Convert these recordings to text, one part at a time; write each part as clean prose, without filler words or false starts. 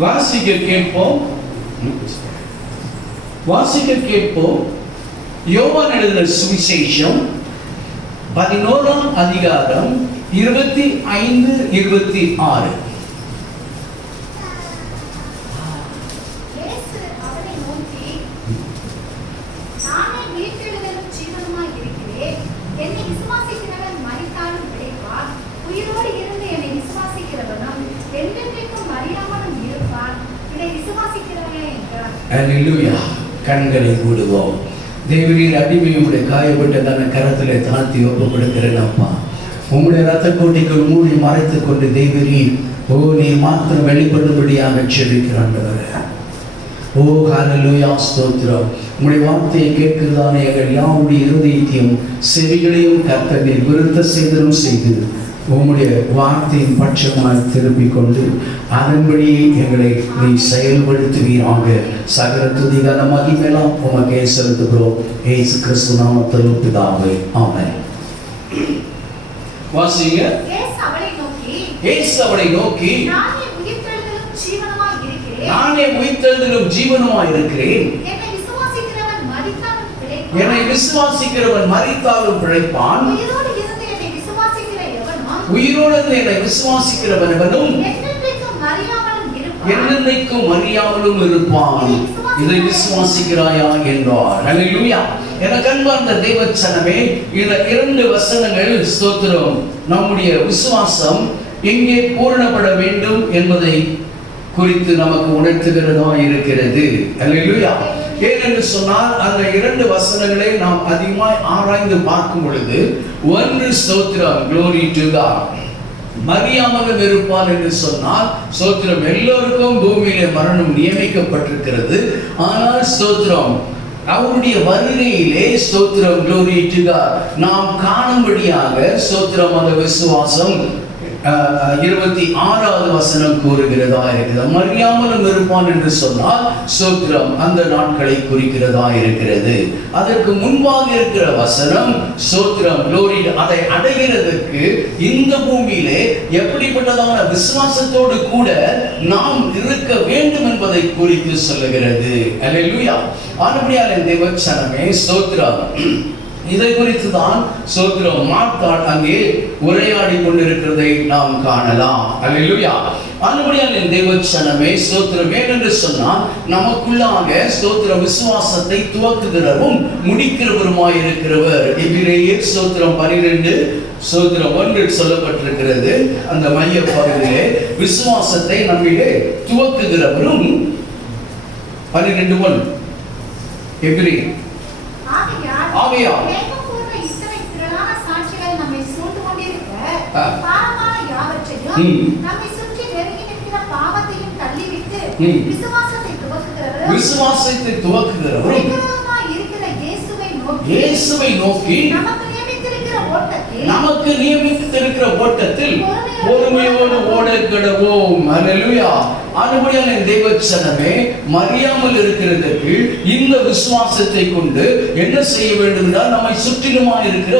வாசிக்க கேட்போம். யோவான் எழுதின சுவிசேஷம் 11ஆம் அதிகாரம் 25-26. அல்லேலூயா. கண்களை மூடுவோம். தேவரீர் அடிமையுடைய காயப்பட்டதான கரத்திலே தாழ்த்தி ஒப்புக்கொடுக்கிறேன் அப்பா. உங்களுடைய ரத்த கோட்டைக்குள் மூடி மறைத்துக் கொண்டு தேவரீர் நீர் மாத்திரம் வெளிப்படும்படியாக செபிக்கிறான். ஓ ஹல்லேலூயா, ஸ்தோத்திரம். உங்களுடைய வார்த்தையை கேட்கிறதான எங்கள் யாவுடைய இருதயத்தையும் செவிகளையும் கர்த்தர் நீர் விருத்த சேதனம் செய்து உம்முடைய வார்த்தையின் பட்சமாய் திருப்பிக் கொண்டு அதன்படியே எங்களை நீ செயல்படுத்துவீராக. சகல துதிகான மகிமையெல்லாம் உமக்கே செலுத்துகிறோம். இயேசு கிறிஸ்து நாமத்தில் பிதாவே, ஆமென். வாசிங்க. இயேசு அவளை நோக்கி, நானே உயிர்த்தெழுதலும் ஜீவனுமாய் இருக்கிறேன். என்னை விசுவாசிக்கிறவன் மரித்தாலும் பிழைப்பான். உயிரோடு என்னை விசுவாசிக்கிறவன் எவனும் என்னென்னைக்கும் அறியாமலும் இருப்பான். இதை விசுவாசிக்கிறாயா என்றார். அல்லேலூயா. எனக்கு அன்பார்ந்த தேவச்சனமே, இந்த 2 வசனங்கள் ஸ்தோத்திரம் நம்முடைய விசுவாசம் எங்கே பூரணப்பட வேண்டும் என்பதை குறித்து நமக்கு உணர்த்துகிறதா இருக்கிறது. அல்லேலூயா. ஏனென்று சொன்னால் அந்த 2 வசனங்களை நாம் அதிகமாய் ஆராய்ந்து பார்க்கும் பொழுது, ஒன்று ஸ்தோத்திரம் glory to God, மரியாமலும் இருப்பான் என்று சொன்னால் ஸ்தோத்திரம் எல்லோருக்கும் பூமியிலே மரணம் நியமிக்கப்பட்டிருக்கிறது. ஆனால் ஸ்தோத்திரம் அவருடைய வருகையிலே ஸ்தோத்திரம் glory to God நாம் காணும்படியாக ஸ்தோத்திரம் அந்த விசுவாசம் 26வது வசனம் கூறுகிறதா இருக்கிறது. மரியாமலும் இருப்பான் என்று சொன்னால் ஸ்தோத்திரம் அந்த நாட்களை குறிக்கிறதா இருக்கிறது. அதற்கு முன்பாக இருக்கிற வசனம் ஸ்தோத்திரம் glory, அதை அடைகிறதுக்கு இந்த பூமியிலே எப்படிப்பட்டதான விசுவாசத்தோடு கூட நாம் இருக்க வேண்டும் என்பதை குறித்து சொல்லுகிறது. அல்லேலூயா. ஆனபடியால் தேவச்சனமே ஸ்தோத்திரம் இதை குறித்து தான் ஸ்தோத்திரம் மார்த்தாள் அங்கே உரையாடி கொண்டிருக்கிறதை நாம் காணலாம். அல்லேலூயா. ஆனபடியால் என் தேவச்சனமே ஸ்தோத்திரம் ஏனென்று சொன்னால் நமக்குள்ளாக ஸ்தோத்திர விசுவாசத்தை துவக்குகிறவரும் முடிக்கிறவருமாய் இருக்கிறவர். எபிரேயர் ஸ்தோத்திரம் 12 ஸ்தோத்திரம் 1 சொல்லப்பட்டிருக்கிறது. அந்த மைய பகுதியிலே விசுவாசத்தை நம்மிலே துவக்குகிறவரும் 12:1 எபிரேயர் ஆவியார் விசுவாசத்தை துவக்குகிறவர் இயேசுவை நோக்கி நமக்கு நியமித்திருக்கிற ஓட்டத்தில் பொறுமையோடு ஓட கடவோம். அல்லேலூயா. ஆனபடியால் என் தேவச்சனமே மரியாமல் இருக்கிறதுக்கு இந்த விசுவாசத்தை கொண்டு என்ன செய்ய வேண்டும் என்றால், நம்மை சுற்றிலுமாய் இருக்கிற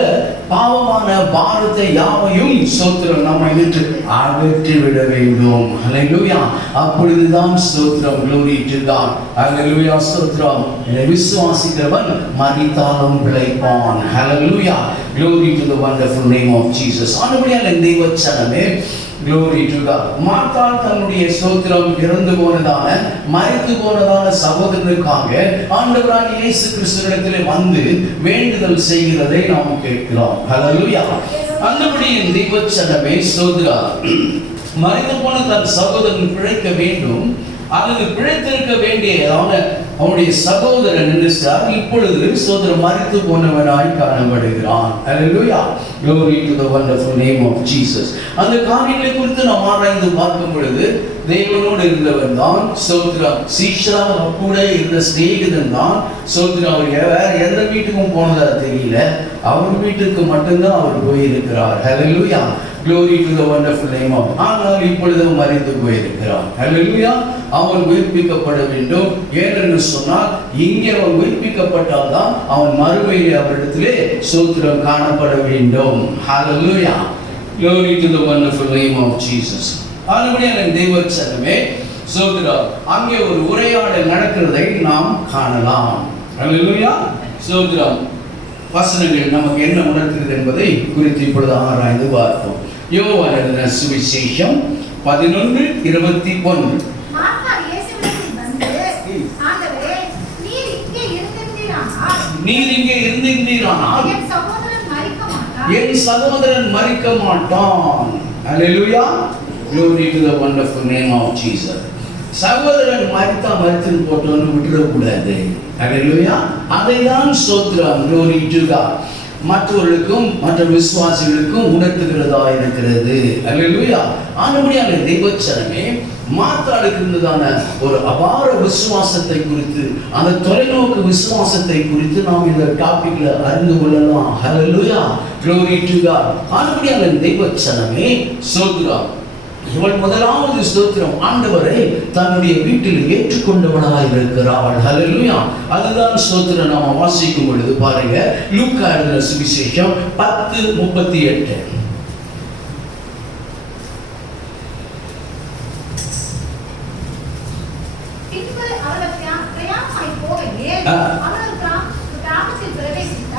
பாவமான பாரத்தை யாவையும் ஸ்தோத்திரம் நம்மை நின்று அகற்றி விட வேண்டும். அல்லேலூயா. அப்பொழுதுதான் ஸ்தோத்திரம் glory to God. அல்லேலூயா. ஸ்தோத்திரம். விசுவாசிக்கிறவன் மரித்தாலும் பிழைப்பான். அல்லேலூயா. glory to the wonderful name of Jesus. ஆனபடியால் என் தேவச்சனமே glory to God. மார்த்தாள் தன்னுடைய ஸ்தோத்திரம் இறந்து போனதான மரித்து போனதான சகோதரனுக்காக ஆண்டவராகிய இயேசு கிறிஸ்துவிடத்திலே வந்து வேண்டுதல் செய்கிறதை நாம் கேட்கிறோம். ஹல்லேலூயா. அந்தபடி என் தேவச்சனமே ஸ்தோத்திரம் மரித்து போன தன் சகோதரன் பிழைக்க வேண்டும், அல்லது பிழைத்திருக்க வேண்டிய அவனுடைய சகோதரன் என்றால் இப்பொழுது ஸ்தோத்திரம் மரித்து போனவனாய் காணப்படுகிறான். அல்லேலூயா. glory to the wonderful name of Jesus. அந்த காரியங்களை குறித்து நாம் ஆராய்ந்து பார்க்கும் பொழுது தேவனோடு இருந்தவன் தான் ஸ்தோத்திரம் சீஷராக கூட இருந்த சிநேகிதன் தான் ஸ்தோத்திரம். அவர் வேற எந்த வீட்டுக்கும் போனதா தெரியல, அவர் வீட்டுக்கு மட்டும்தான் அவர் போயிருக்கிறார். ஹல்லேலூயா. glory to the wonderful name of. ஆனால் இப்பொழுது மரித்து போயிருக்கிறான். ஹல்லேலூயா. அவன் உயிர்ப்பிக்கப்பட வேண்டும். ஏனென்று சொன்னால் இங்கே அவன் உயிர்ப்பிக்கப்பட்டால் தான் அவன் மறுமையிலே அவரிடத்திலே ஸ்தோத்திரம் காணப்பட வேண்டும். ஹல்லேலூயா. glory to the wonderful name of Jesus. ஆனபடியால் தேவச்சனமே சோதரம் அங்கே ஒரு உரையாடல் நடக்கிறதை நாம் காணலாம். அல்லேலூயா. சோதரம் வசனங்கள் நமக்கு என்ன உணர்த்துகிறது என்பதை குறித்து இப்பொழுது ஆராய்ந்து பார்ப்போம். யோவான் எழுதின சுவிசேஷம் 11:21. நீர் இங்கே இருந்தீரானால் என் சகோதரன் மரிக்க மாட்டான். அல்லேலூயா. Glory to the wonderful name of Jesus. சகோதரன் மரித்துன்னு போட்டோன்னு விட்டுறக்கூடாது. அல்லேலூயா. அதைதான் ஸ்தோத்திரம். Glory to God. மற்றவர்களுக்கும் மற்ற விசுவாசிகளுக்கும் உணர்த்துகிறதா இருக்கிறது. அல்லேலூயா. ஆனபடியால் தேவச்சனமே மார்த்தாளுக்கு இருந்ததான ஒரு அபார விசுவாசத்தை குறித்து, அந்த தொலைநோக்கு விசுவாசத்தை குறித்து நாம் இந்த டாபிக்ல அறிந்து கொள்ளலாம். ஹல்லேலூயா. Glory to God. ஆனபடியால் தேவச்சனமே ஸ்தோத்திரம். இவள் முதலாவது ஸ்தோத்திரம் ஆண்டவரை தன்னுடைய வீட்டில் ஏற்றுக்கொண்டவளாக இருக்கிறாள். ஹல்லேலூயா. அதுதான் ஸ்தோத்திரம். நாம வாசிக்கும் பொழுது பாருங்க, லூக்கா எழுதின சுவிசேஷம் 10:38.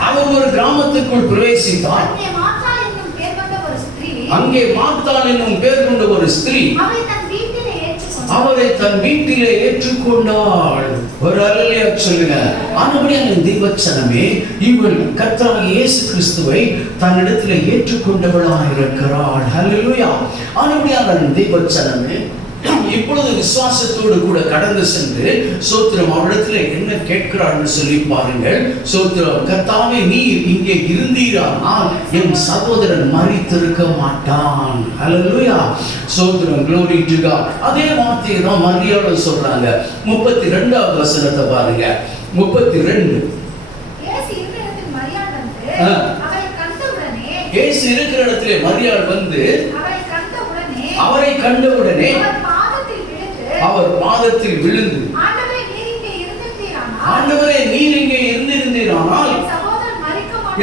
அவர் ஒரு கிராமத்துக்குள் பிரவேசித்தார். அங்கே மார்த்தாள் என்னும் பேர் கொண்ட ஒரு ஸ்திரீ அவரை தன் வீட்டிலே ஏற்றுக்கொண்டாள். ஒரு அல்லேலூயா சொல்லுங்க. ஆனபடியால் தேவச்சனமே இவள் கர்த்தராகிய இயேசு கிறிஸ்துவை தன்னிடத்திலே ஏற்றுக்கொண்டவளாக இருக்கிறாள். ஹல்லேலூயா. ஆனபடியால் தேவச்சனமே இப்பொழுது விசுவாசத்தோடு கூட கடந்து சென்று சோத்திரம் அவரிடத்துல என்ன கேட்கிறான்னு சொல்லி பாருங்கள். சோத்திரம், கர்த்தாவே நீர் இங்கே இருந்தீரானால் என் சகோதரன் மரித்திருக்க மாட்டான். ஹல்லேலூயா. சோத்திரம். Glory to God. அதே வார்த்தையை தான் மரியாள் சொல்றாங்க. 32வது வசனத்தை பாருங்க. 32. இயேசு இருக்கிற இடத்திலே மரியாள் வந்து அவரை கண்டவுடனே அவர் பாதத்தில் விழுந்து, ஆண்டவரே நீர் இங்கே இருந்திருந்தீரானால்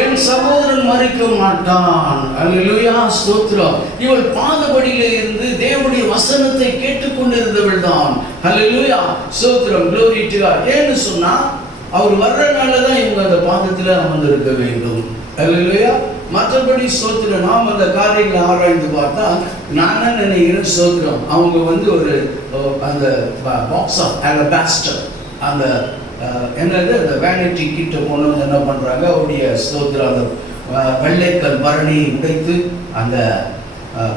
என் சகோதரன் மரிக்க மாட்டான். அல்லேலூயா. ஸ்தோத்திரம். இவள் பாதபடியிலே இருந்து தேவனுடைய வசனத்தை கேட்டுக்கொண்டிருந்தவள் தான். அல்லேலூயா. ஸ்தோத்திரம். Glory to God. ஏன்னு சொன்னா அவர் வர்றனால தான் இவங்க அந்த பாதத்தில் அமர்ந்திருக்க வேண்டும். அல்லேலூயா. மற்றபடி ஸ்தோத்திரம் நாம் அந்த காரியங்களை ஆராய்ந்து பார்த்தா நான் என்ன நினைக்கிறேன், ஸ்தோத்திரம் அவங்க வந்து ஒரு அந்த பாக்ஸ் ஆஃப் அலபாஸ்டர், அந்த என்னது அந்த வேனிட்டி கிட்ட போன என்ன பண்றாங்க, அவருடைய ஸ்தோத்திரம் அந்த வெள்ளைக்கல் பரணியை உடைத்து அந்த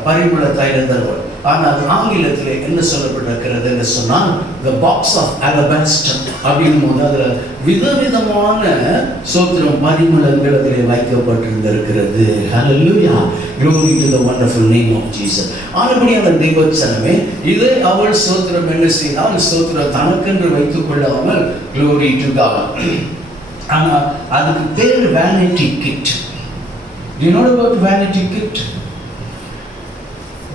பரிமள தைலம் தருவார். ஆனால் ஆங்கிலத்தில் என்ன சொல்லப்பட்டிருக்கிறது என்று சொன்னால் the box of alabaster அப்படின் போது அதில் விதவிதமான சோத்திரம் பரிமளங்கள் அதில் வைக்கப்பட்டிருந்திருக்கிறது. ஹல்லேலூயா. Glory to the wonderful name of Jesus. ஆனபடியான தேவச்சனமே இதை அவள் சோத்திரம் என்ன செய்தால், சோத்திரம் தனக்கென்று வைத்துக் கொள்ளாமல் Glory to God. ஆனால் அதுக்கு பேர் vanity kit. Do you know about vanity kit?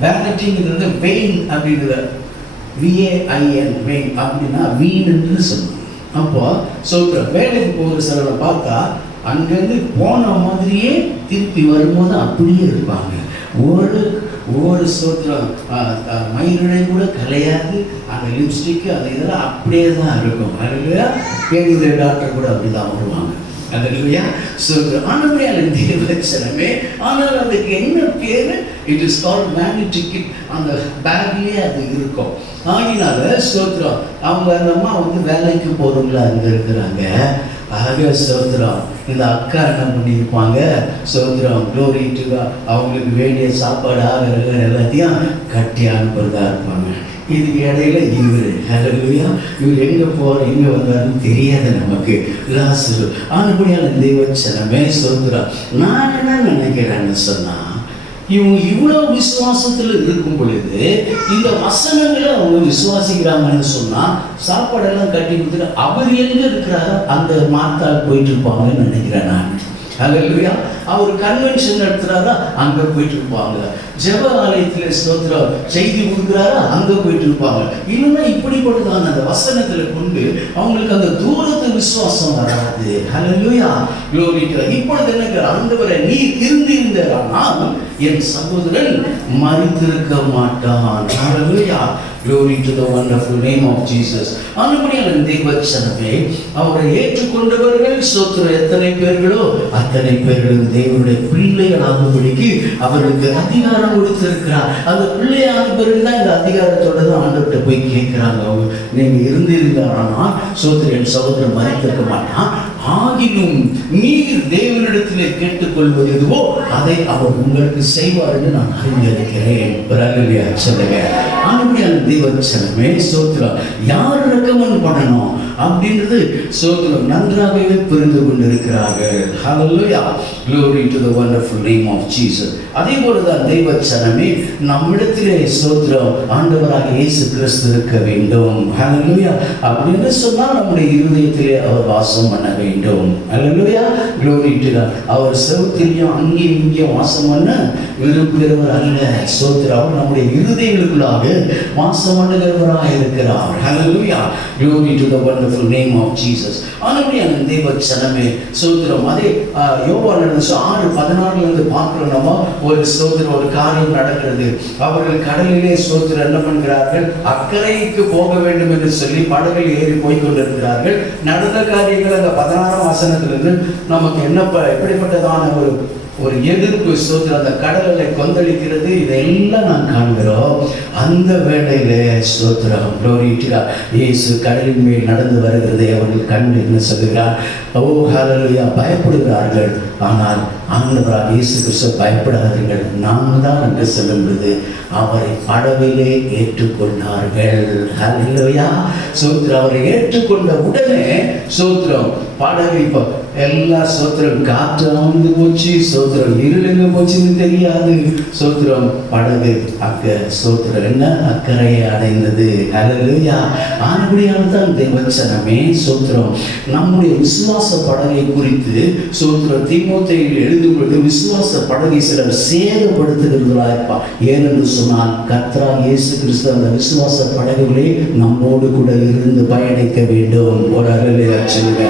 வேனிட்டிங்கிறது வெயின் அப்படிங்கிற VAIN வெயின் அப்படின்னா வீண் என்று சொல்லுவாங்க. அப்போ சோத்திரம் வேலைக்கு போகிற சிலரை பார்த்தா அங்கேருந்து போன மாதிரியே திருப்பி வரும்போது அப்படியே இருப்பாங்க. ஒவ்வொரு ஸ்தோத்திரம் மயிரிழை கூட கலையாது, அந்த லிப்ஸ்டிக்கு அது இதெல்லாம் அப்படியே தான் இருக்கும். அதுலையா என்னுடைய டாக்டர் கூட அப்படி தான் வருவாங்க. அல்லேலூயா. ஸ்தோத்திரம். ஆனபடியால் தேவச்சனமே, ஆனால் அதுக்கு என்ன பேர்? It is called vanity kit. அந்த பேக்லேயே அது இருக்கும். ஆகினால ஸ்தோத்திரம் அவங்க அந்த அம்மா வந்து வேலைக்கு போகிறவங்களா அங்கே இருக்கிறாங்க. ஆக ஸ்தோத்திரம் இந்த அக்கா என்ன பண்ணியிருப்பாங்க, ஸ்தோத்திரம் Glory to God, அவங்களுக்கு வேண்டிய சாப்பாடு ஆகிற எல்லாத்தையும் கட்டி அனுப்புறதா இருப்பாங்க. இதுக்கு இடையில ஹல்லேலூயா இவர் எங்கே போகிற எங்கே வந்தாருன்னு தெரியாது நமக்கு. லாசரு. ஆனபடியால் தேவச்சனமே ஸ்தோத்திரம் நான் என்ன நினைக்கிறேன்னு சொன்னா, இவங்க இவ்வளோ விசுவாசத்தில் இருக்கும் பொழுது இந்த வசனங்களை அவங்க விசுவாசிக்கிறாங்கன்னு சொன்னா சாப்பாடெல்லாம் கட்டி கொடுத்துட்டு அவர் எங்க இருக்கிறாரோ அந்த மார்த்தாள் போயிட்டு இருப்பாங்கன்னு நினைக்கிறேன் நான். ஹல்லேலூயா. அவர் கன்வென்ஷன் நடத்துறாரா, அங்க போயிட்டு இருப்பாங்க. ஜெப ஆலயத்துல ஸ்தோத்திரம் செய்தி கொடுக்குறாரா, அங்க போயிட்டு இருப்பாங்க. இல்லைன்னா இப்படிப்பட்டதான அந்த வசனத்துல கொண்டு அவங்களுக்கு அந்த தூரத்து விசுவாசம் வராது. ஹல்லேலூயா, glory to God. இப்பொழுது என்ன, ஆண்டவரே நீர் இருந்திருந்தால் என் சகோதரன் மரித்திருக்க மாட்டான். ஹல்லேலூயா, glory to the wonderful name of Jesus. ஆனபடியால் தேவச்சனமே, அவரை ஏற்றுக்கொண்டவர்கள் ஸ்தோத்திரம் எத்தனை பேர்களோ அத்தனை பேர்களும் தேவனுடைய பிள்ளைகளாகும்படிக்கு அவர்களுக்கு அதிகாரம் கொடுத்திருக்கிறார். அந்த பிள்ளையான பிறகு தான் இந்த அதிகாரத்தோட தான் ஆண்டவர்கிட்ட போய் கேட்கிறாங்க. நீங்க இருந்திருந்தாரானா ஸ்தோத்திரம் என் சகோதரன் மரித்திருக்க மாட்டான், ஆகிலும் நீர் தேவனிடத்திலே கேட்டுக்கொள்வது எதுவோ அதை அவர் உங்களுக்கு செய்வார் என்று நான் அறிந்திருக்கிறேன். சொல்லுங்க. ஆனபடியான தேவச்சனமே ஸ்தோத்திரம் யார் ரெக்கமெண்ட் பண்ணணும் அப்படின்றது ஸ்தோத்திரம் நன்றாகவே புரிந்து கொண்டிருக்கிறார்கள். ஹல்லேலூயா, glory to the wonderful name of Jesus. அதே போலதான் தேவச்சனமே நம்மிடத்திலே ஸ்தோத்திரம் ஆண்டவராக இயேசு கிறிஸ்து இருக்க வேண்டும். ஹல்லேலூயா, அப்படின்னு சொன்னால் நம்முடைய இருதயத்திலே அவர் வாசம் பண்ண வேண்டும். ஹல்லேலூயா, glory to God. அவர் செவுத்திலையும் அங்கேயும் இங்கேயும் வாசம் பண்ண விரும்புகிறவர் அல்ல. ஸ்தோத்திரம் அவர் நம்முடைய இருதயங்களுக்குள்ளாக வாசம் பண்ணுகிறவராக இருக்கிறார். ஹல்லேலூயா, glory to the wonderful name of Jesus. ஆனபடியான தேவச்சனமே ஸ்தோத்திரம் அதே யோவான் 6:16 பார்க்கிறோம். நம்ம ஒரு ஸ்தோத்திரம் ஒரு காரியம் நடக்கிறது. அவர்கள் கடலிலே ஸ்தோத்திரம் என்ன பண்ணுகிறார்கள், அக்கறைக்கு போக வேண்டும் என்று சொல்லி படகில் ஏறி போய் கொண்டிருக்கிறார்கள். நடந்த காரியங்கள் அந்த 16ஆம் வசனத்திலிருந்து நமக்கு என்ன எப்படிப்பட்டதான ஒரு எதிர்ப்பு ஸ்தோத்திரம் அந்த கடலை கொந்தளிக்கிறது. இதெல்லாம் நான் காண்கிறோம். அந்த வேளையிலே ஸ்தோத்திரம் glory to God இயேசு கடலின் மேல் நடந்து வருகிறதை அவர்கள் கண்டு என்ன சொல்கிறார், ஓ ஹல்லேலூயா, பயப்படுகிறார்கள். ஆனால் ஆண்டவராக இயேசு கிறிஸ்து பயப்படாதீர்கள் நான் தான் என்று சொல்லும் பொழுது அவரை படவிலே ஏற்றுக்கொண்டார்கள். ஹல்லேலூயா, ஸ்தோத்திரம் அவரை ஏற்றுக்கொண்ட உடனே ஸ்தோத்திரம் படகு இப்போ எல்லா ஸ்தோத்திரம் காற்று அமர்ந்து போச்சு, ஸ்தோத்திரம் இருளுங்க போச்சுன்னு தெரியாது. ஸ்தோத்திரம் படகு ஸ்தோத்திரம் என்ன அக்கறையை அடைந்தது. ஹல்லேலூயா, ஆனபடியால் தான் தேவச்சனமே ஸ்தோத்திரம் நம்முடைய விசுவாச படகை குறித்து ஸ்தோத்திரம் தீமோத்தேயுவில் எழுதும் பொழுது விசுவாச படகை சிலர் சேதப்படுத்துகிறவர்களா இருப்பார். ஏனென்று சொன்னால் கர்த்தராகிய இயேசு கிறிஸ்து அந்த விசுவாச படகுகளே நம்மோடு கூட இருந்து பயணிக்க வேண்டும். ஒரு ஹல்லேலூயா சொல்லுங்க.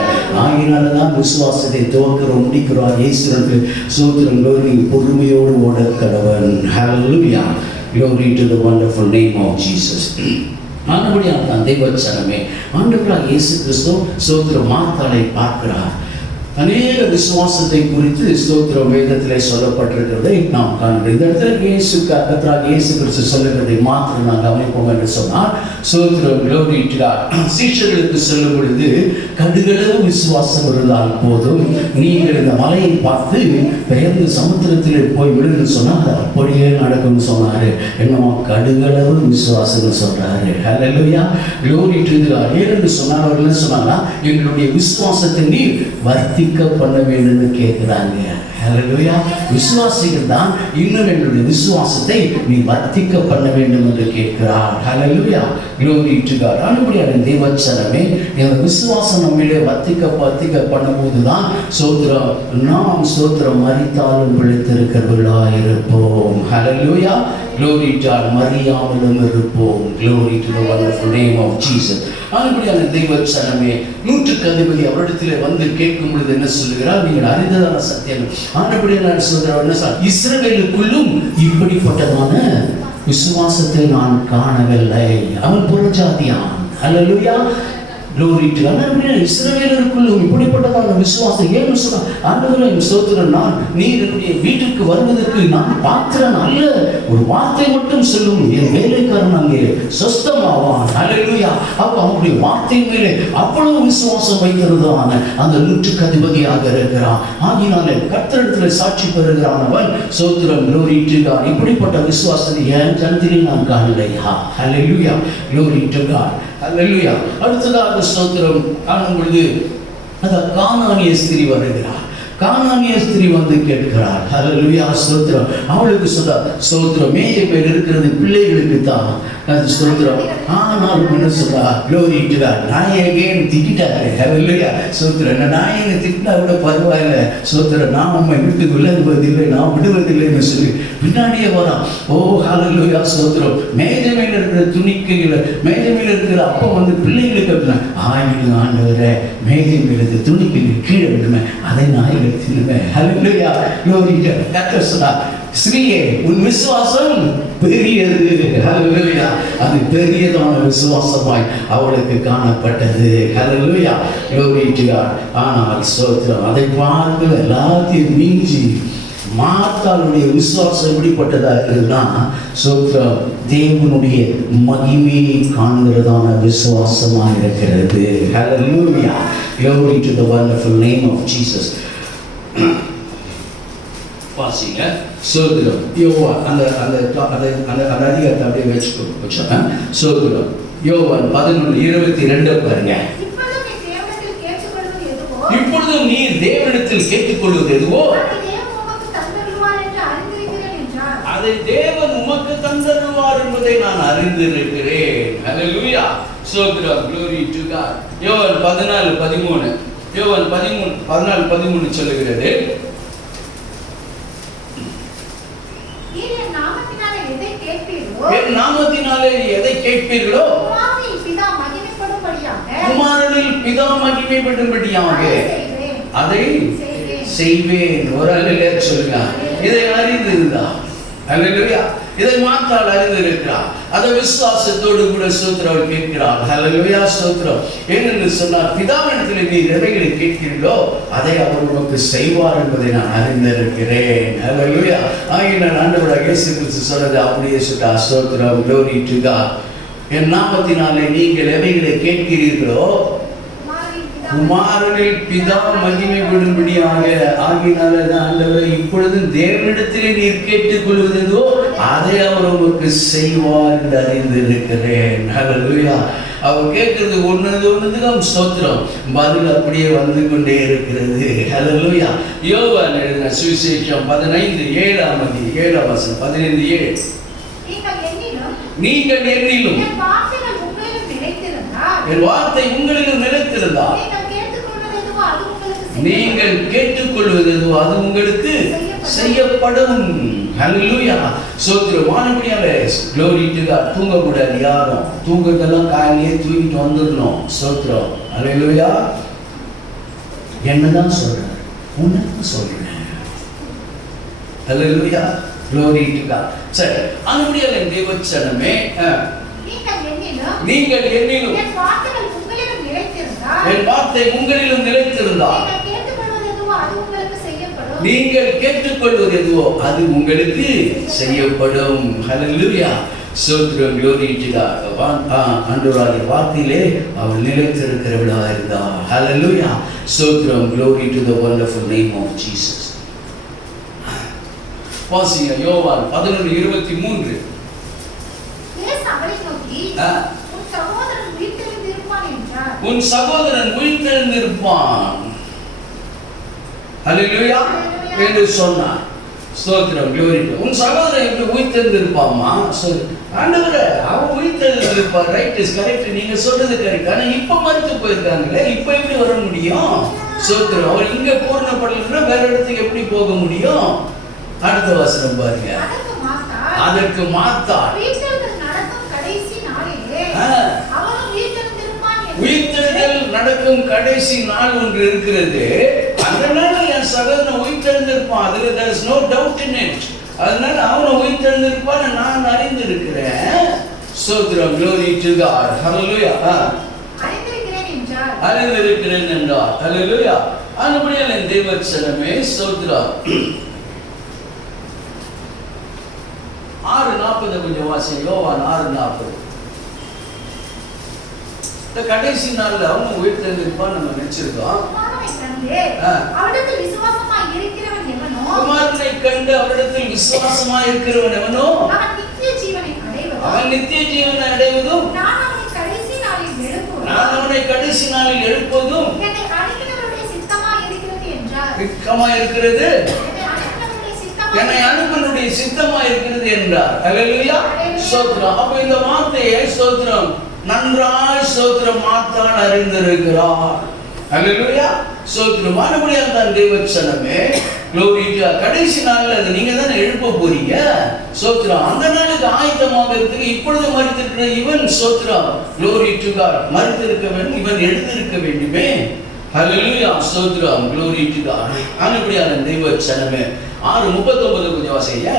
ஆகினால்தான் விசுவாசத்தை துவக்கிறோம் முடிக்கிறோம் இயேசுவுக்கு ஸ்தோத்திரம் glory பொறுமையோடு ஓட கடவன். ஹல்லேலூயா, glory to the wonderful name of Jesus. ஆனபடியால் தான் தேவச்சனமே ஆண்டவராகிய இயேசு கிறிஸ்து ஸ்தோத்திரம் மார்த்தாளை பார்க்கிறார். அநேக விசுவாசத்தை குறித்து ஸ்தோத்திரம் வேதத்திலே சொல்லப்பட்டிருக்கிறதை நாம் காண்கிறோம். இந்த இடத்துல கர்த்தராகிய இயேசு கிறிஸ்து சொல்லுகிறதை மாத்திரம் நாம் கவனிப்போம் என்று சொன்னால் ஸ்தோத்திரம் glory to God சீஷர்களுக்கு சொல்லும் பொழுது கடுகளவு விசுவாசம் இருந்தால் போதும், நீங்கள் இந்த மலையை பார்த்து பெயர்ந்து சமுத்திரத்திலே போய் விடுன்னு சொன்னால் அது அப்படியே நடக்கும்னு சொன்னாரு. என்னமோ கடுகளவு விசுவாசம் சொல்றாரு. ஹல்லேலூயா, glory to God. ஏன்னு சொன்னார் அவர்கள் சொன்னாங்கன்னா எங்களுடைய விசுவாசத்தை நீ வர்த்தி பண்ண வேண்டும் கேட்கிறாங்க. ஹல்லேலூயா, விசுவாசிகள் தான் இன்னும் எங்களுடைய விசுவாசத்தை நீ வர்த்திக்க பண்ண வேண்டும் என்று கேட்கிறார். ஹல்லேலூயா, glory to God. ஆனபடியால் தேவச்சனமே இந்த விசுவாசம் நம்மிலே வர்த்திக்க பண்ணும்போது தான் ஸ்தோத்திரம் நாம் ஸ்தோத்திரம் மரித்தாலும் பிழைத்திருக்கிறவர்களாக இருப்போம். ஹல்லேலூயா, glory to God. மரியாமலும் இருப்போம். glory to the wonderful name of Jesus. ஆனபடியான தேவச்சனமே 100க்கு அதிபதி அவரிடத்திலே வந்து கேட்கும் பொழுது என்ன சொல்லுகிறார், நீங்கள் அறிந்ததான சத்தியம். ஆனபடியான சொல்கிறார் என்ன சார், இஸ்ரவேலுக்குள்ளும் இப்படிப்பட்டதான விசுவாசத்தை நான் காணவில்லை. அவன் புறஜாதியான். ஹல்லேலூயா, glory to God. இஸ்ரவேலருக்குள்ளும் இப்படிப்பட்டதான விசுவாசம் ஏன்னு சொன்னா ஆண்டவரே ஸ்தோத்திரம் நான் நீர் என்னுடைய வீட்டுக்கு வருவதற்கு நான் பாத்திரன் அல்ல, ஒரு வார்த்தை மட்டும் சொல்லும் என் வேலைக்காரன் அங்கே சொஸ்தமாவான். ஹல்லேலூயா, அப்ப அவனுடைய வார்த்தை மேலே அவ்வளவு விசுவாசம் வைக்கிறதான அந்த 100க்கு அதிபதியாக இருக்கிறான். ஆகினாலே கர்த்தரிடத்துல சாட்சி பெறுகிறான் அவன். ஸ்தோத்திரம் glory to God. இப்படிப்பட்ட விசுவாசத்தை என் ஜனத்திலே நான் காணலையா. ஹல்லேலூயா, glory to God. ஹல்லேலூயா. அடுத்ததாக ஸ்தோத்திரம் காணும் பொழுது அந்த கானானிய ஸ்திரீ வருகிறார். கானானிய ஸ்திரீ வந்து கேட்கிறாள். ஹல்லேலூயா, ஸ்தோத்திரம். அவளுக்கு சொல்றா, ஸ்தோத்திரம், மேஜை மேல் இருக்கிறது பிள்ளைகளுக்கு தான், அது ஸ்தோத்திரம். ஆனால் என்ன சொல்றா, க்ளோரி டு காட். நாயகன் திட்டாரு. ஹல்லேலூயா, ஸ்தோத்திரம். நாயகன் திட்டினா கூட பரவாயில்ல, ஸ்தோத்திரம், நான் உண்மை விட்டு விலகுவதில்லை, நான் விடுவதில்லைன்னு சொல்லி பின்னாடியே வரான். ஓ ஹல்லேலூயா, ஸ்தோத்திரம். மேஜை மேல் இருக்கிற துணிக்கைகளை, மேஜை மேல் இருக்கிற அப்போ வந்து பிள்ளைகளுக்கு அப்படின்னா, ஆண்டவரே, மேஜை மேல் இருக்கிற துணிக்கைகள் கீழே விடுமே, அதை நாய்கள் தின்னுவேன். ஹல்லேலூயா, க்ளோரி டு காட். கர்த்தர் சொன்னார், ஸ்ரீயே, உன் விசுவாசம் பெரியது. ஹல்லேலூயா, அது பெரியதான விசுவாசமாய் அவளுக்கு காணப்பட்டது. ஹல்லேலூயா, க்ளோரி டு காட். ஆனால் ஸ்தோத்திரம், அதை பார்த்து எல்லாத்தையும் மீஞ்சி மார்த்தாளுடைய விசுவாசம் எப்படிப்பட்டதா இருக்குதுன்னா, ஸ்தோத்திரம், தேவனுடைய மகிமையை காண்கிறதான விசுவாசமா இருக்கிறது. ஹல்லேலூயா, glory to the wonderful name of Jesus. வாசிங்க, ஸ்தோத்திரம். யோவான் அந்த அந்த அந்த அந்த அதிகாரத்தை அப்படியே வச்சுக்கோ. ஸ்தோத்திரம், யோவான் 11:22 பாருங்க. இப்பொழுதும் நீ தேவனிடத்தில் கேட்டுக்கொள்வது எதுவோ அதை தேவன் உமக்கு தந்தருவார் என்பதை நான் அறிந்திருக்கிறேன். ஹல்லேலூயா, ஸ்தோத்திரம், glory to God. யோவான் 14:13. யோவான் 14:13 சொல்லுகிறது, என் நாமத்தினாலே எதை கேட்பீர்களோ குமாரனில் பிதா மகிமைப்படும்படியாக அதை செய்வேன். ஒரு அல்லேலூயா சொல்லுங்க. இதை அறிந்திருந்தா, ஹல்லேலூயா, இதை மாத்தால் அறிந்திருக்கிறார். அதை விசுவாசத்தோடு கூட ஸ்தோத்திரம் கேட்கிறார். ஹல்லேலூயா, ஸ்தோத்திரம். ஏனென்று சொன்னால், பிதாவினிடத்தில் நீ எவைகளை கேட்கிறீர்களோ அதை அவர் உனக்கு செய்வார் என்பதை நான் அறிந்திருக்கிறேன். ஹல்லேலூயா. ஆகினால் ஆண்டவராகிய இயேசு கிறிஸ்து சொன்னது அப்படியே சொல்றார். ஸ்தோத்திரம், glory to God. என் நாமத்தினாலே நீங்கள் எவைகளை கேட்கிறீர்களோ குமாரனில் பிதா மகிமைப்படும்படியாக, ஆகினால ஆண்டவரை இப்பொழுது தேவனிடத்திலே நீர் கேட்டுக்கொள்வதோ அதை அவர் உங்களுக்கு செய்வார் என்று அறிந்திருக்கிறேன். ஹல்லேலூயா. அவர் கேட்கிறது ஒன்றுக்கு ஸ்தோத்திரம், பதில் அப்படியே வந்து கொண்டே இருக்கிறது. ஹல்லேலூயா. யோவான் எழுதின சுவிசேஷம் 15:7 15:7. நீங்கள் என்னிலும் என் வார்த்தை உங்களிலும் நிலைத்திருந்தால் நீங்கள் கேட்டுக்கொள்வது எதுவோ அது உங்களுக்கு செய்யப்படும். ஹல்லேலூயா, ஸ்தோத்திரம். வானபடியாலே glory to God. தூங்கக்கூடாது யாரும். தூங்கதெல்லாம் காலையே தூங்கிட்டு வந்துடணும். ஸ்தோத்திரம், ஹல்லேலூயா. என்னதான் சொல்றார், உன்னதான் சொல்றேன். ஹல்லேலூயா, glory to God. சரி, வானபடியாலே தேவச்சனமே, நீங்கள் என்னிலும் என் வார்த்தை உங்களிலும் நிலைத்திருந்தால் நீங்கள் கேட்டுக்கொள்வது எதுவோ அது உங்களுக்கு செய்யப்படும். ஹல்லேலூயா, ஸ்தோத்திரம், glory to God. ஆண்டவருடைய வார்த்தையிலே அவள் நிலைத்திருக்கிறவளாக இருந்தாள். ஹல்லேலூயா, ஸ்தோத்திரம், glory to the wonderful name of Jesus. வாசிங்க, யோவான் 11:23. உன் சகோதரன் உயிர்த்தெழுந்திருப்பான். ஹல்லேலூயா என்று சொன்னார். ஸ்தோத்திரம், glory to. உன் சகோதரன் எப்படி உயிர்த்தெழுந்திருப்பாமா? ஆண்டவரே, அவன் உயிர்த்தெழுந்திருப்பார். ரைட், இஸ் கரெக்ட், நீங்க சொல்றது கரெக்ட். ஆனா இப்ப மறுத்து போயிருக்காங்களே, இப்ப எப்படி வர முடியும்? ஸ்தோத்திரம். அவர் இங்க பூர்ணப்படலைன்னா வேற இடத்துக்கு எப்படி போக முடியும்? அடுத்த வசனம் பாருங்க. அதற்கு மாத்தாள் உயிர்த்தெழுதல் நடக்கும் கடைசி நாள் ஒன்று இருக்கிறது. அந்த நாள் என் சகோதரன் உயிர்த்தெழுந்திருப்பான். அதுல there is no doubt in it. அதனால அவனை உயிர்த்தெழுந்திருப்பான் நான் அறிந்திருக்கிறேன். ஸ்தோத்திரம், glory to God. ஹல்லேலூயா. அறிந்திருக்கிறேன் என்றார். ஹல்லேலூயா. அதுபடியால் என் தேவச்சனமே, ஸ்தோத்திரம். 6:40 கொஞ்சம் வாசி. யோவான் 6:40. இந்த கடைசி நாள்ல அவங்க உயிர்த்தெழுந்திருப்பான் நம்ம நினைச்சிருக்கோம். குமாரனை கண்டு அவரிடத்தில் விசுவாசமாய் இருக்கிறவன் எவனோ அவன் நித்திய ஜீவனை அடைவதும் நான் அவனை கடைசி நாளில் எழுப்புவதும் வெட்கமா இருக்கிறது என்னை அனுப்பினுடைய சித்தமா இருக்கிறது என்றார். அல்லேலூயா, ஸ்தோத்திரம். அப்ப இந்த வார்த்தையை ஸ்தோத்திரம் நன்றாய் ஸ்தோத்திரம் மாத்தான் அறிந்திருக்கிறார். அல்லேலூயா, ஸ்தோத்திரம். மறுபடியும் தான் தேவச்சனமே, glory to God. கடைசி நாள்ல அது நீங்க தானே எழுப்ப போறீங்க. ஸ்தோத்திரம். அந்த நாளுக்கு ஆயத்தமாக இருக்கு. இப்பொழுது மரித்திருக்கிற இவன் ஸ்தோத்திரம் glory to God மரித்திருக்க வேண்டும், இவன் எழுந்திருக்க வேண்டுமே. ஹல்லேலூயா, ஸ்தோத்திரம் glory to God. மறுபடியும் தேவச்சனமே 6:39 கொஞ்சம் வாசிங்க.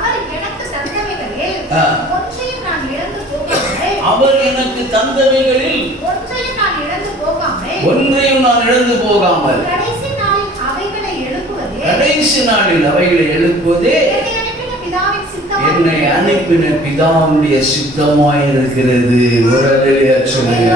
அவர் எனக்கு தந்தவைகளில் ஒன்றையும் நான் இழந்து போகாமல், அவர் எனக்கு தந்தவைகளில் ஒன்றையும் நான் இழந்து போகாமல், ஒன்றையும் நான் இழந்து போகாமல், கடைசி நாளில் அவைகளை எழுப்புவதே, கடைசி நாளில் அவைகளை எழுப்புவதே என்னை அனுப்பின பிதாவுடைய சித்தமாய் இருக்கிறது. ஒரு அல்லேலூயா சொல்லுங்க.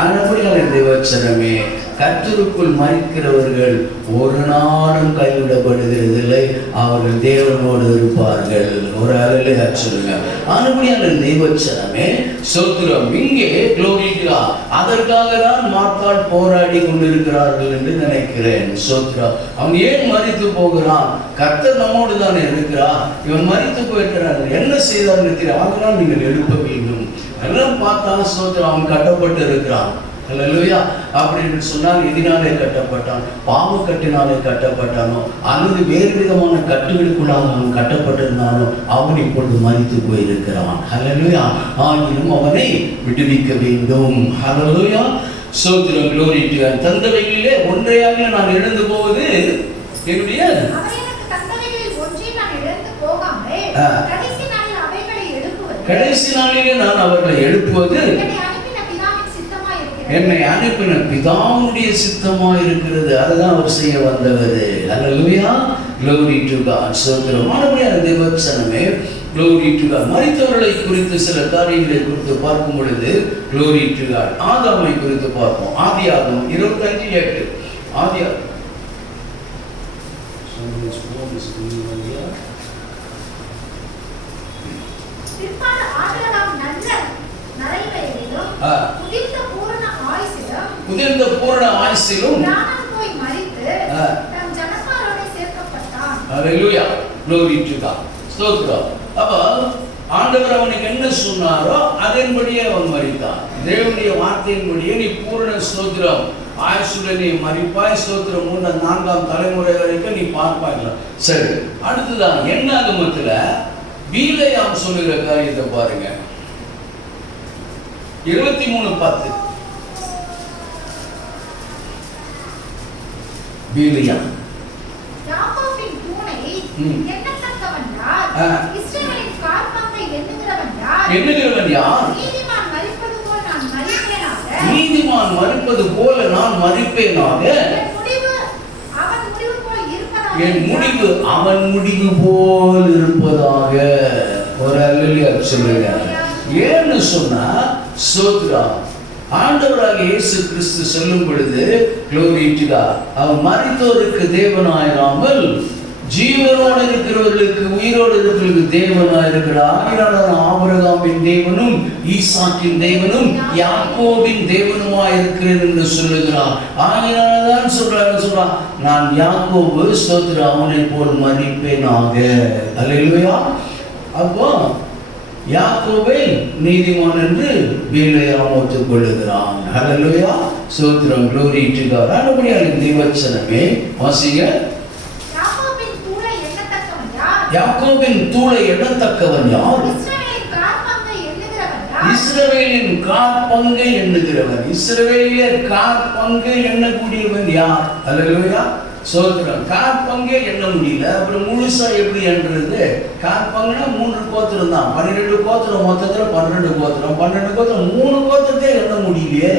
ஆனபடியால் தேவச்சனமே, கர்த்தருக்குள் மரிக்கிறவர்கள் ஒரு நாளும் கைவிடப்படுகிறதில்லை, அவர்கள் தேவனோடு இருப்பார்கள். ஒரு அல்லேலூயா சொல்லுங்க. ஆனபடியால் தேவச்சனமே, ஸ்தோத்திரம். இங்கே glory to God. அதற்காக தான் மார்த்தாள் போராடி கொண்டிருக்கிறார்கள் என்று நினைக்கிறேன். ஸ்தோத்திரம். அவன் ஏன் மரித்து போகிறான்? கர்த்தர் நம்மோடு தானே இருக்கிறார். இவன் மரித்து போயிருக்கிறான், என்ன செய்தார் இருக்கிறார், அதனால் நீங்கள் எழுப்ப வேண்டும். எல்லாம் பார்த்தா ஸ்தோத்திரம் அவன் கட்டப்பட்டு இருக்கிறான். அல்லேலூயா. அப்படின்னு சொன்னால் எதினாலே கட்டப்பட்டான்? பாவ கட்டினாலே கட்டப்பட்டானோ அல்லது வேறு விதமான கட்டுகளுக்குள்ளாக அவன் கட்டப்பட்டிருந்தானோ அவன் இப்பொழுது மரித்து போயிருக்கிறான். அல்லேலூயா. ஆகிலும் அவனை விடுவிக்க வேண்டும். அல்லேலூயா, ஸ்தோத்திரம் glory to God. தந்தவைகளிலே ஒன்றையாக நான் இழந்து போவது என்னுடைய கடைசி நாளிலே நான் அவர்களை எழுப்புவது என்னை அனுப்பின பிதாவுடைய சித்தமா இருக்கிறது. அதுதான் அவர் செய்ய வந்தவர். அல்லேலூயா, glory to God. ஸ்தோத்திரம். மறுபடியும் தேவச்சனமே, glory to God. மரித்தவர்களை குறித்து சில காரியங்களை குறித்து பார்க்கும் பொழுது glory to God. ஆதாமை குறித்து பார்ப்போம். ஆதியாகமம் 25:8. ஆதியாகமம் முதிர்ந்த பூரண ஆயுசிலும் அல்லேலூயா, glory to God. ஸ்தோத்திரம். அப்ப ஆண்டவர் அவனுக்கு என்ன சொன்னாரோ அதன்படியே அவன் மரித்தான். தேவனுடைய வார்த்தையின்படியே நீ பூரண ஸ்தோத்திரம் ஆயுசுடன் நீ மரிப்பாய். ஸ்தோத்திரம் 3-4 தலைமுறை வரைக்கும் நீ பார்ப்பாய். சரி, அடுத்ததான் என்னாகமத்துல பீலேயாம் சொல்லுகிற காரியத்தை பாருங்க. 23:10. பீலேயாம் யாக்கோபின் தூணை எண்ணத்தக்கவன் யார்? இஸ்ரவேலின் காற்பங்கை எண்ணுகிறவன் யார்? நீதிமான் மரிப்பது போல் நான் மரிப்பேனாக. நீதிமான் மரிப்பது போல நான் மரிப்பேனாக. என் முடிவு அவன் முடிவு போல் இருப்பதாக. ஒரு அல்லேலூயா சொல்லுங்க. ஏன்னு சொன்னா ஸ்தோத்திரம் ஆண்டவராகிய இயேசு கிறிஸ்து சொல்லும் பொழுது glory to God. அவன் மரித்தோருக்கு தேவனாயிராமல் ஜீவனோடு இருக்கிறவர்களுக்கு உயிரோடு இருக்கிறவர்களுக்கு தேவனாயிருக்கிறார். ஆபிரகாமின் தேவனும் ஈசாக்கின் தேவனும் யாக்கோபின் தேவனுமாய் இருக்கிறேன் என்று சொல்லுகிறார். ஆகையால்தான் சொல்றான் நான் யாக்கோபு ஸ்தோத்திரம் அவனை போல் மரிப்பேனாக. அல்லேலூயா. அப்போ யாக்கோபை நீதிமான் என்று பீலேயாம் ஒத்துக்கொள்ளுகிறான். அல்லேலூயா, ஸ்தோத்திரம் glory to God. அப்படியே தேவச்சனமே வாசிங்க. யாக்கோபின் தூளை எண்ணத்தக்கவன் யார்? இஸ்ரவேலின் காற்பங்கை எண்ணுகிறவன். இஸ்ரவேலியர் காற்பங்கை எண்ணக்கூடியவன் யார்? அல்லேலூயா, ஸ்தோத்திரம். காற்பங்கே எண்ண முடியல, அப்புறம் முழுசா எப்படி என்றது? காற்பங்குனா 3 கோத்திரம் தான். 12 கோத்திரம் மொத்தத்துல 12 கோத்திரம். 12 கோத்திரம் 3 கோத்திரத்தை எண்ண முடியலையே.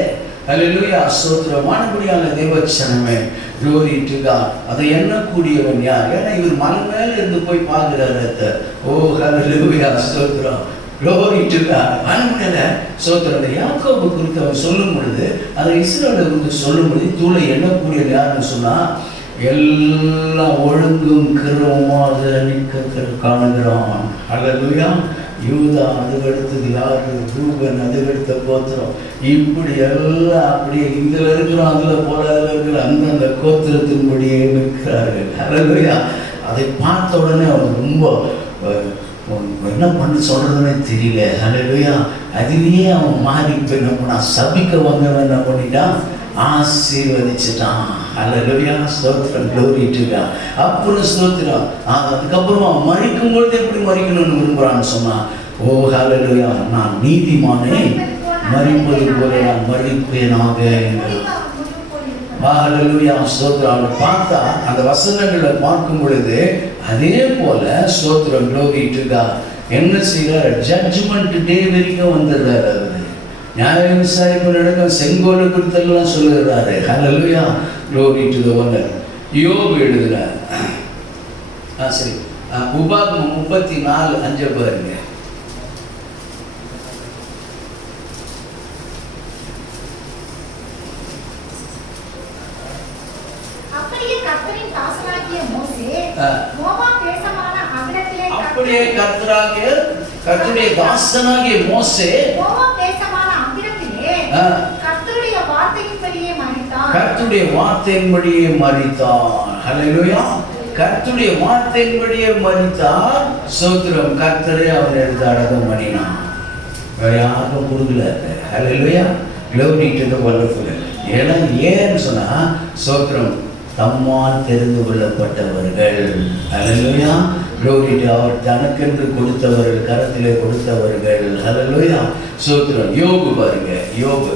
அல்லேலூயா, ஸ்தோத்திரம். மானபடியான தேவச்சனமே glory to God. அதை எண்ணக்கூடியவன் யார்? ஏன்னா இவர் மலை மேல இருந்து போய் பார்க்கிறாரு. ஓ ஹல்லேலூயா, ஸ்தோத்திரம் glory to God. மானபடியான ஸ்தோத்திரம். யாக்கோபு குறித்து அவர் சொல்லும் பொழுது அதை இஸ்ரவேலை குறித்து சொல்லும் பொழுது தூளை எண்ணக்கூடியவன் யாருன்னு சொன்னா எல்லாம் ஒழுங்கும் கிரமமாக நிற்க காணுகிறான். அல்லேலூயா, யூதா, அதுக்கடுத்தது யாரு, ரூபன், அதுக்கடுத்த கோத்திரம், இப்படி எல்லாம் அப்படியே இதுல இருக்கிறோம், அதுல போல, அதுல இருக்கிற அந்தந்த கோத்திரத்தின்படியே இருக்கிறார்கள். ஹல்லேலூயா. அதை பார்த்த உடனே அவன் ரொம்ப என்ன பண்ண சொல்றதுன்னே தெரியல. ஹல்லேலூயா. அதுலேயே அவன் மாறி போய் என்ன பண்ணா, சபிக்க வந்தவன் என்ன பண்ணிட்டான், ஆசீர்வதிச்சுட்டான். ஹல்லேலூயா. ஸ்தோத்திரம், க்ளோரி டு காட். அப்புறம் ஸ்தோத்திரம், அதுக்கப்புறமா மரிக்கும் பொழுது எப்படி மரிக்கணும்னு விரும்புறான்னு சொன்னா, ஓ ஹல்லேலூயா, நான் நீதிமானை மரிப்பது போல நான் மரிப்பேனாக. ஹல்லேலூயா. ஸ்தோத்திரம். அவனை பார்த்தா அந்த வசனங்களை பார்க்கும் பொழுது அதே போல ஸ்தோத்திரம், க்ளோரி டு காட், என்ன செய்யறாரு, ஜட்ஜ்மெண்ட் டே வரைக்கும் வந்துடுறாரு. அவரு நியாய விசாரிப்பு நடக்கும், செங்கோலை குறித்தெல்லாம் சொல்லுகிறாரு. Hallelujah. Glory to the one. யோபு எழுதுறார். சரி, உபாகமம் 34:5 பாருங்க. அப்படியே கர்த்தரின் தாசனாகிய மோசே மோவாப் தேசமான அகிலத்திலே, அப்படியே கர்த்தருடைய தாசனாகிய மோசே மோவாப் தேசமான அகிலத்திலே கர்த்தருடைய வார்த்தையின்படியே மரித்தார். கர்த்தருடைய வார்த்தையின்படியே மரித்தார். ஹல்லேலூயா. கர்த்தருடைய வார்த்தையின்படியே மரித்தார். ஸ்தோத்திரம். கர்த்தரே அவனை எடுத்து அடக்கம் பண்ணினான், வேற யாருக்கும் கொடுக்கல. Hallelujah. Glory to the wonderful. ஏன்னா ஏன்னு சொன்னா, ஸ்தோத்திரம், தம்மால் தெரிந்து கொள்ளப்பட்டவர்கள். ஹல்லேலூயா. க்ளோரி டு, அவர் தனக்கென்று கொடுத்தவர்கள், கரத்திலே கொடுத்தவர்கள். ஹல்லேலூயா. ஸ்தோத்திரம். யோபு பாருங்க, யோபு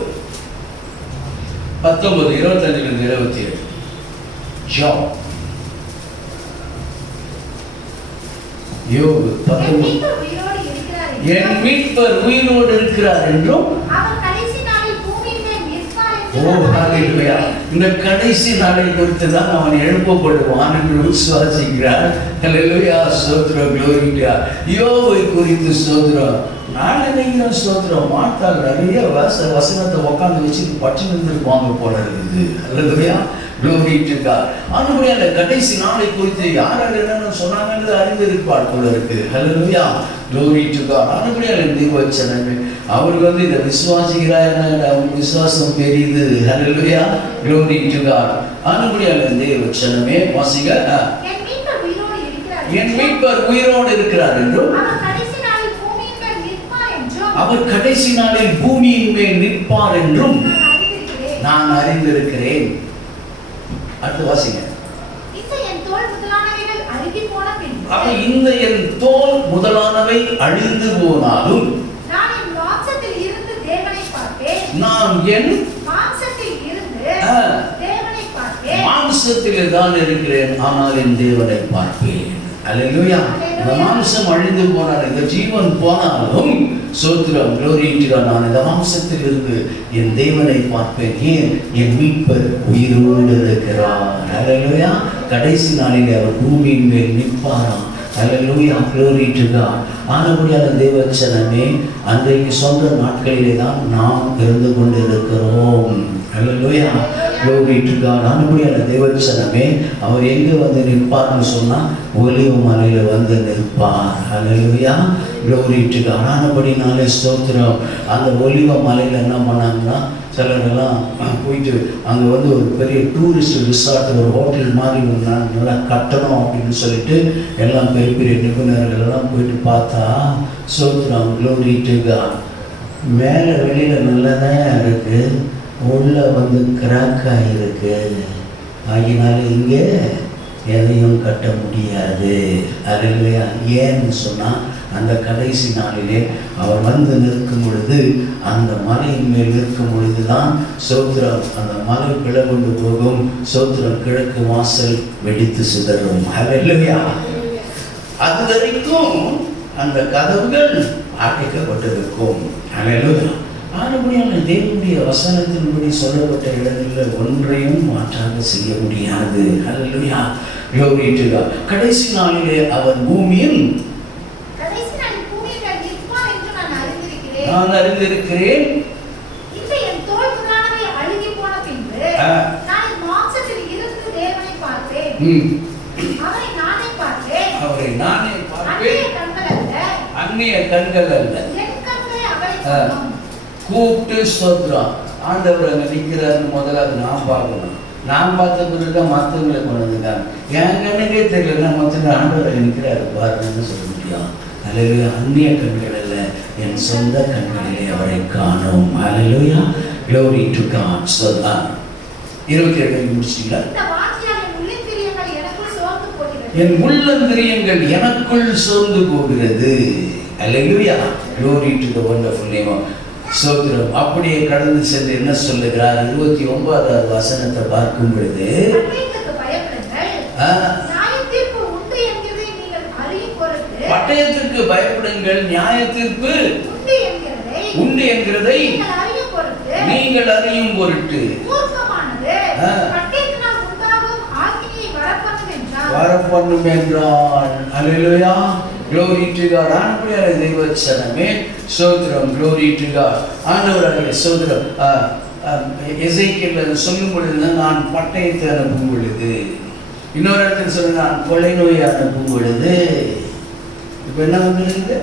19:25-27. ஜாப் யோபு 19. என் மீட்பர் உயிரோடு இருக்கிறார் என்றும் அவர் கடைசி நாளில் பூமியின் மேல் நிற்பார் ஓ ஹல்லேலூயா. இந்த கடைசி நாளை குறித்து தான் அவன் எழுப்பப்படுவான் என்று விசுவாசிக்கிறார். ஹல்லேலூயா. ஸ்தோத்திரம், க்ளோரி டு காட். யோபை குறித்து ஸ்தோத்திரம், நாளைக்கு ஸ்தோத்திரம், மாத்தால் நிறைய வசனத்தை உட்காந்து வச்சுட்டு பட்டு நின்றுருப்பாங்க போல இருக்குது. ஹல்லேலூயா. Glory to God. அதுபடி அந்த கடைசி நாளை குறித்து யார் என்னன்னு சொன்னாங்கன்னு அறிந்திருப்பார் போல இருக்கு. ஹல்லேலூயா. Glory to God. அதுபடி அந்த தேவச்சனமே அவருக்கு இதை விசுவாசிக்கிறாங்க, அவங்க விசுவாசம் பெரியது. ஹல்லேலூயா. Glory to God. அதுபடி அந்த தேவச்சனமே வாசிங்க. என் மீட்பர் உயிரோடு இருக்கிறார் என்றும் அவர் கடைசி நாளில் பூமியின் மேல் நிற்பார் என்றும் நான் அறிந்திருக்கிறேன். அடுத்து வாசிங்க. இந்த என் தோல் முதலானவை அழிந்து போனாலும் நான் என் மாம்சத்தில் தான் இருக்கிறேன், ஆனால் என் தேவனை பார்ப்பேன். அல்லேலூயா. இந்த மாம்சம் அழிந்து போனாலும், இந்த ஜீவன் போனாலும் ஸ்தோத்திரம், க்ளோரி டு காட், நான் இந்த மாம்சத்தில் இருந்து என் தேவனை பார்ப்பேன். ஏன்? என் மீட்பர் உயிரோடு இருக்கிறார். அல்லேலூயா. கடைசி நாளிலே அவர் பூமியின் மேல் நிற்பாராம். அல்லேலூயா. Glory to God. ஆனபடியான தேவச்சனமே, அன்றைக்கு சொந்த நாட்களிலே தான் நாம் இருந்து கொண்டு இருக்கிறோம். அல்லேலூயா. Glory to God. ஆனபடியான தேவச்சனமே, அவர் எங்கே வந்து நிற்பார்னு சொன்னால் ஒலிவ மலையில் வந்து நிற்பார். அல்லேலூயா. Glory to God. ஆனபடினாலே ஸ்தோத்திரம், அந்த ஒலிவ மலையில் என்ன பண்ணாங்கன்னா, சிலரெல்லாம் போயிட்டு அங்கே வந்து ஒரு பெரிய டூரிஸ்ட் ரிசார்ட், ஒரு ஹோட்டல் மாதிரி நல்லா கட்டணும் அப்படின்னு சொல்லிட்டு எல்லாம் பெரிய பெரிய நிபுணர்கள் எல்லாம் போயிட்டு பார்த்தா, ஸ்தோத்திரம், க்ளோரி டு காட், மேலே வெளியில் நல்லா தான் இருக்குது, உள்ளே வந்து கிராக் ஆகியிருக்கு. ஆகினால இங்கே எதையும் கட்ட முடியாது. அல்லேலூயா. ஏன்னு சொன்னால், அந்த கடைசி நாளிலே அவர் வந்து நிற்கும் பொழுது, அந்த மலையின் மேல் நிற்கும் பொழுது தான் ஸ்தோத்திரம், அந்த மலை பிளவுண்டு போகும். ஸ்தோத்திரம், கிழக்கு வாசல் வெடித்து சிதறும். அல்லேலூயா. அது வரைக்கும் அந்த கதவுகள் அடைக்கப்பட்டிருக்கும். அல்லேலூயா. ஆனபடியான தேவனுடைய வசனத்தின்படி சொல்லப்பட்ட இடங்களில் ஒன்றையும் மாற்றாக செய்ய முடியாது. அல்லேலூயா. Glory to God. கடைசி நாளிலே அவர் பூமியில் நான் அறிந்திருக்கிறேன். இந்த என் தோல் முதலானவை அழுகி போன பின்பு நான் மாம்சத்தில் இருந்து தேவனை பார்த்தேன். அவரை நானே பார்த்தேன். அவரை நானே பார்த்தேன். அந்நிய அந்நிய கண்கள் அல்ல. என் கண்கள் அவரை காணும். கூப்பிட்டு ஸ்தோத்திரம். ஆண்டவர் அங்க நிற்கிறாருன்னு முதல்ல அது நான் பார்க்கணும். நான் பார்த்த பிறகுதான் மற்றவங்களை கொண்டு வந்துட்டாங்க. என் கண்ணுக்கே தெரியல, மற்றவங்க ஆண்டவர் நிற்கிறாரு பாருன்னு சொல்ல முடியும். அல்லேலூயா. அந்நிய கண்கள் அல்ல, என் சொந்த கண்களிலே அவரை காணும். அல்லேலூயா. Glory to God. சொல்லலாம். 27 முடிச்சிட்டீங்களா? இந்த வார்த்தையால் என் உள்ளந்திரியங்கள் எனக்குள் சோர்ந்து போகிறது. என் உள்ளந்திரியங்கள் எனக்குள் சோர்ந்து போகிறது. அல்லேலூயா. Glory to the wonderful name of ஸ்தோத்திரம். அப்படியே கடந்து சென்று என்ன சொல்லுகிறார்? 29வது வசனத்தை பார்க்கும் பொழுது, பட்டயத்துக்கு பயப்படுங்கள், நியாயத்தீர்ப்பு உண்டு என்கிறதை நீங்கள் அறியும் பொருட்டு. பட்டயத்திற்கு பயப்படுங்கள், நியாய தீர்ப்பு உண்டு என்கிறதை நீங்கள் அறியும் பொருட்டு. மூர்க்கமானது பட்டயத்தினால் உண்டாகும் ஆக்கினையை வரப்பண்ணும் என்றான். அல்லேலூயா. Glory to God. ஆண்டவராகிய தேவச்சனமே ஸ்தோத்திரம். Glory to God. ஆண்டவராகிய ஸ்தோத்திரம். எசேக்கியேல் சொல்லும் பொழுது, நான் பட்டயத்தை அனுப்பும் பொழுது, இன்னொரு இடத்துல சொல்ல, நான் கொள்ளை நோயை அனுப்பும் பொழுது, இப்ப என்ன வந்துருக்குது?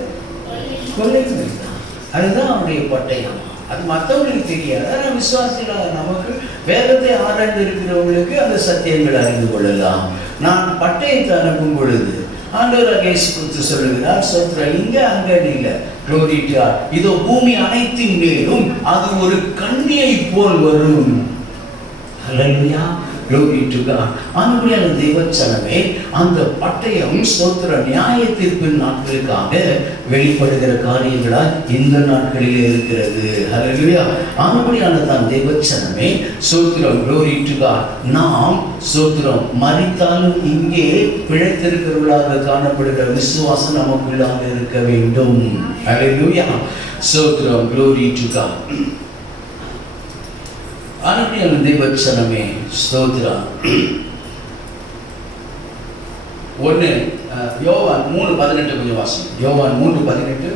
கொள்ளை நோய் தான். அதுதான் அவருடைய பட்டயம். அது மற்றவங்களுக்கு தெரியாது. ஆனால் விசுவாசிகளாக நமக்கு வேதத்தை ஆராய்ந்து இருக்கிறவங்களுக்கு அந்த சத்தியங்களை அறிந்து கொள்ளலாம். நான் பட்டயத்தை அனுப்பும் பொழுது ஆண்டவராகிய இயேசு கிறிஸ்து சொல்லுகிறார், ஸ்தோத்திரம், இங்க அங்க இல்ல. Glory to God. இதோ பூமி அனைத்தின் மேலும் அது ஒரு கண்ணியை போல் வரும். அல்லேலூயா. Glory to God. ஆண்டவராகிய தேவச்சனமே, அந்த பட்டயம் ஸ்தோத்திரம் நியாய தீர்ப்பின் நாட்களுக்காக வெளிப்படுகிற காரியங்களால் இந்த நாட்களிலே இருக்கிறது. அல்லேலூயா. ஆண்டவராகிய தான் தேவச்சனமே ஸ்தோத்திரம். Glory to God. நாம் ஸ்தோத்திரம் மரித்தாலும் இங்கே பிழைத்திருக்கிறவர்களாக காணப்படுகிற விசுவாசம் நமக்குள்ளாக இருக்க வேண்டும். அல்லேலூயா. ஸ்தோத்திரம். Glory to God. ஆண்டவராகிய தேவச்சனமே ஸ்தோத்திரம். யோவான் 3:18 கொஞ்சம் வாசிங்க. யோவான் 3:18.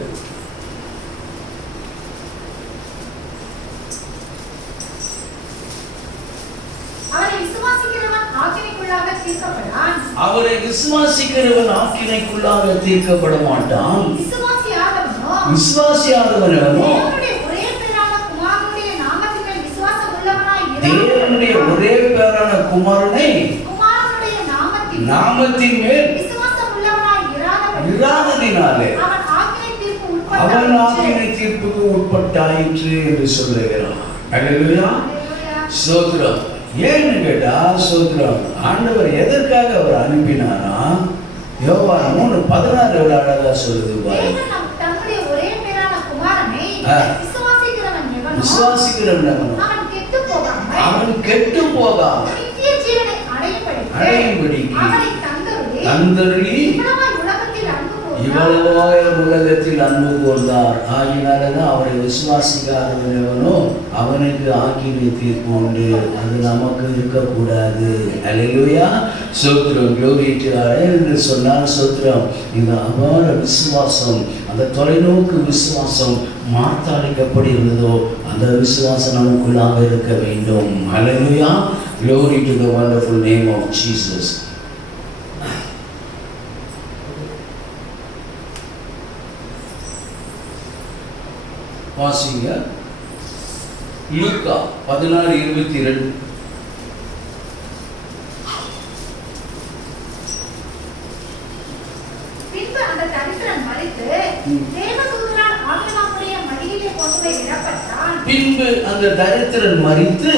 அவரை விசுவாசிக்கிறவன் ஆக்கினைக்குள்ளாக தீர்க்கப்படான். அவரை விசுவாசிக்கிறவன் ஆக்கினைக்குள்ளாக தீர்க்கப்பட மாட்டான். விசுவாசியாதவனோ தேவனுடைய ஒரே பேரான குமாரனை நாமத்தின் மேல் இராததினாலே அவன் ஆக்கினை தீர்ப்புக்கு உட்பட்டாயிற்று என்று சொல்லுகிறான். அல்லேலூயா. ஸ்தோத்திரம். ஏன்னு கேட்டா ஸ்தோத்திரம், ஆண்டவர் எதற்காக அவர் அனுப்பினாரா? யோவான் 3:16 அழகா சொல்லுது பாருங்க. விசுவாசிக்கிறவன் அவன் கெட்டு போகாமல் அடையும்படிக்கு தந்தருளி இவ்வளவாய் உலகத்தில் அன்பு கூர்ந்தார். ஆகினால்தான் அவரை விசுவாசிக்காதவனோ அவனுக்கு ஆக்கினை தீர்ப்பு உண்டு. அது நமக்கு இருக்கக்கூடாது. அல்லேலூயா. ஸ்தோத்திரம். Glory to God என்று சொன்னால் ஸ்தோத்திரம், இந்த அபார விசுவாசம், அந்த தொலைநோக்கு விசுவாசம் மார்த்தாளுக்கு எப்படி இருந்ததோ அந்த விசுவாசம் நமக்குள்ளாக இருக்க வேண்டும். அல்லேலூயா. Glory to the wonderful name of Jesus. வாசிங்க. லூக்கா 16:22. பின்பு அந்த தரித்திரன் மரித்து தேவதூதரால் ஆபிரகாமுடைய மடியிலே கொண்டு போய் விடப்பட்டான். பின்பு அந்த தரித்திரன் மரித்து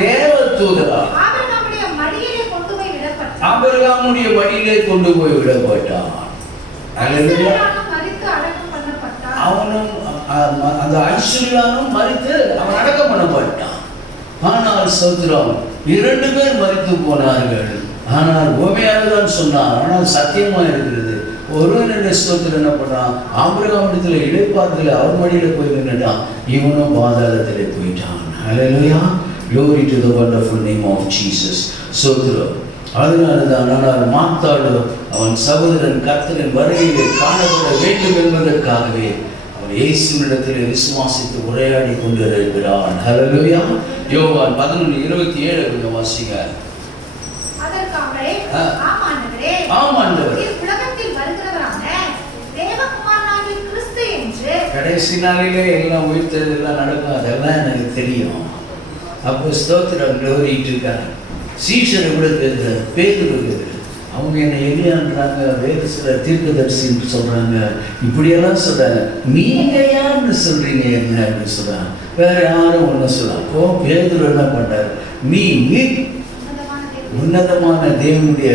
தேவதூதரால் ஆபிரகாமுடைய மடியிலே கொண்டு போய் விடப்பட்டான். ஆபிரகாமுடைய மடியிலே கொண்டு போய் விடப்பட்டான். அல்லேலூயா. மரித்து அடக்கம் பண்ணப்பட்டான். அவனும் அந்த ஐஸ்வர்யானும் மரித்து அவன் அடக்கம் பண்ணப்பட்டான். ஆனால் ஸ்தோத்திரம், 2 பேர் மரித்து போனார்கள். ஆனால் உண்மையானதான் சொன்னார். ஆனால் சத்தியமா இருக்கிறது. ஒருவனுடைய ஸ்தோத்திரம் என்ன பண்றான்? ஆபிரகாமிடத்தில் இளைப்பாறுதல அவர் மடியில போய் நின்றுட்டான். இவனும் பாதாளத்திலே போயிட்டான். அல்லேலூயா. Glory to the wonderful name of Jesus. ஸ்தோத்திரம். அதனால்தான் ஆனால் மார்த்தாளோ அவன் சகோதரன் கர்த்தரின் வருகையிலே காணப்பட வேண்டும் என்பதற்காகவே அவன் இயேசுவினிடத்திலே விசுவாசித்து உரையாடி கொண்டிருக்கிறான். ஹல்லேலூயா. யோவான் 11:27 கொஞ்சம் வாசிங்க. அதற்கு அவரே, ஆமாண்டவரே, ஆமாண்டவரே, உலகத்தில் வருகிறவரான தேவகுமாரன் கடைசி நாளிலே எல்லாம் உயிர்த்தது எல்லாம் நடக்கும், அதெல்லாம் எனக்கு தெரியும். அப்போ ஸ்தோத்திரம், க்ளோரிட்டு இருக்காங்க. சீஷரை கூட பேசுகிறார், பேதுரு அவங்க என்ன எலியான்றாங்க, வேறு சில தீர்க்கதரிசின்னு சொல்றாங்க, இப்படியெல்லாம் சொல்றாங்க. நீங்க யாருன்னு சொல்றீங்க என்ன அப்படின்னு சொல்றாங்க. வேற யாரும் ஒண்ணு சொல்றாங்க. அப்போ பேதுரு என்ன பண்றாரு, நீ உன்னதமான தேவனுடைய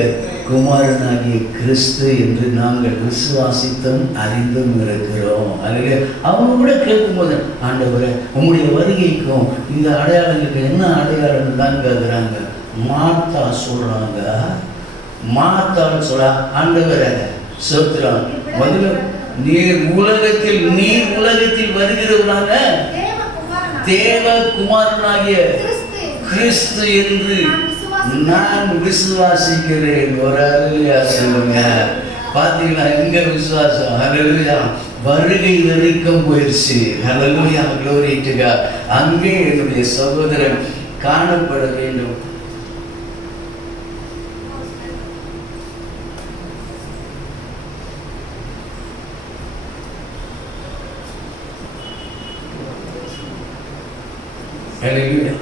குமாரனாகிய கிறிஸ்து என்று நாங்கள் விசுவாசித்தும் அறிந்தும் இருக்கிறோம். அதில் அவங்க கூட கேட்கும்போது, ஆண்டவரே உங்களுடைய வருகைக்கும் இந்த அடையாளங்களுக்கு என்ன அடையாளம் தான் கேட்குறாங்க. மாத்தா சொல்றாங்க, மாத்தான்னு சொல்ல, ஆண்டவரே சோத்திரம், முதல்ல நீர் உலகத்தில் வருகிறவரான தேவகுமாரனாகிய கிறிஸ்து என்று நான் விசுவாசிக்கிறேன். ஒரு அல்லேலூயா சொல்லுங்க. பாத்தீங்களா எங்க விசுவாசம்? அல்லேலூயா. வருகை வரைக்கும் போயிடுச்சு. அல்லேலூயா, glory to God. அங்கே என்னுடைய சகோதரன் காணப்பட வேண்டும். Hallelujah.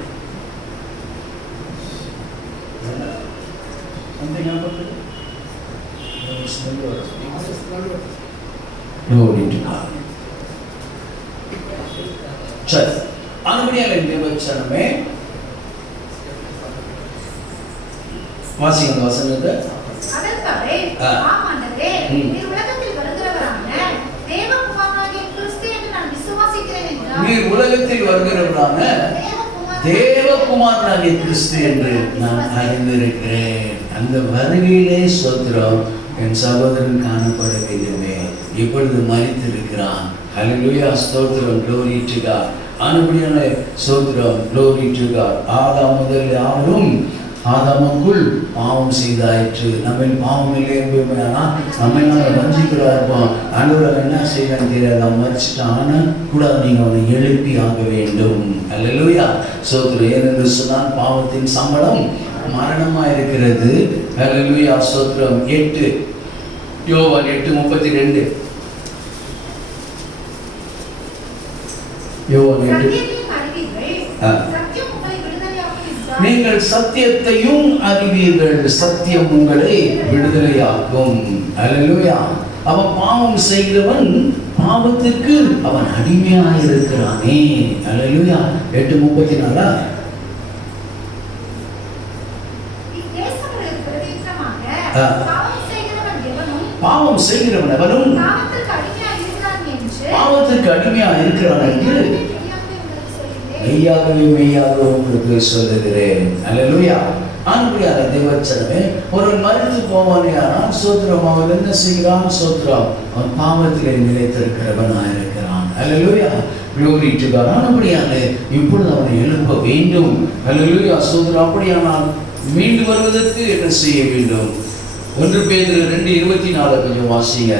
Something happened? Glory to God. சரி, அனுபடியால் என்ற வச்சனமே வாசிங்க வசனத்தை. அதற்காக ஆமாண்டே, நீர் உலகத்தில் வருகிறவரான தேவகுமாரனாகிய கிறிஸ்து என்று நான் விசுவாசிக்கிறேன் என்றார். நீர் உலகத்தில் வருகிறவரான தேவகுமாரனாகிய கிறிஸ்து என்று நான் அறிந்திருக்கிறேன். அந்த வருகையிலே ஸ்தோத்திரம், என் சகோதரன் காணப்பட வேண்டுமே, இப்பொழுது மரித்திருக்கிறான். ஹல்லேலூயா, ஸ்தோத்திரம், glory to God. அனுபடியான ஸ்தோத்திரம், glory to God. ஆதாம் முதல் யாரும் ஆதாமுக்குள் பாவம் செய்தாயிற்று. நம்ம பாவம் இல்லை என்பதுனா நம்ம வஞ்சிக்கிறா இருப்போம். ஆண்டவர் என்ன செய்யணும் தெரியாது, அவன் மறிச்சிட்டான். ஆனால் கூட நீங்கள் அவனை எழுப்பி ஆக வேண்டும். அல்லேலூயா, ஸ்தோத்திரம். ஏனென்று சொன்னால் பாவத்தின் சம்பளம் மரணமாக இருக்கிறது. அல்லேலூயா, ஸ்தோத்திரம். 8 யோவான் 8:32. யோவான் 8. நீங்கள் சத்தியத்தையும் அறிவீர்கள், சத்தியம் உங்களை விடுதலையாக்கும். அல்லேலூயா. அவன் பாவம் செய்கிறவன் பாவத்திற்கு அவன் அடிமையாக இருக்கிறானே. அல்லேலூயா. 8:34. பாவம் செய்கிறவன் எவனும் பாவத்திற்கு அடிமையாக இருக்கிறான் என்று மெய்யாகவே உங்களுக்கு சொல்லுகிறேன். அல்லேலூயா. ஆண்பியார தேவச்சனமே, ஒருவன் மறித்து போவானே ஆனால் சோத்திரம், அவன் என்ன செய்கிறான்? சோத்திரம், அவன் பாவத்திலே நிலைத்திருக்கிறவனாக இருக்கிறான். அல்லேலூயா, glory to God. ஆனபடியான இப்பொழுது அவனை எழுப்ப வேண்டும். அல்லேலூயா, சோத்திரம். அப்படியானால் மீண்டு வருவதற்கு என்ன செய்ய வேண்டும்? 1 பேதுரு 2:24 கொஞ்சம் வாசிங்க.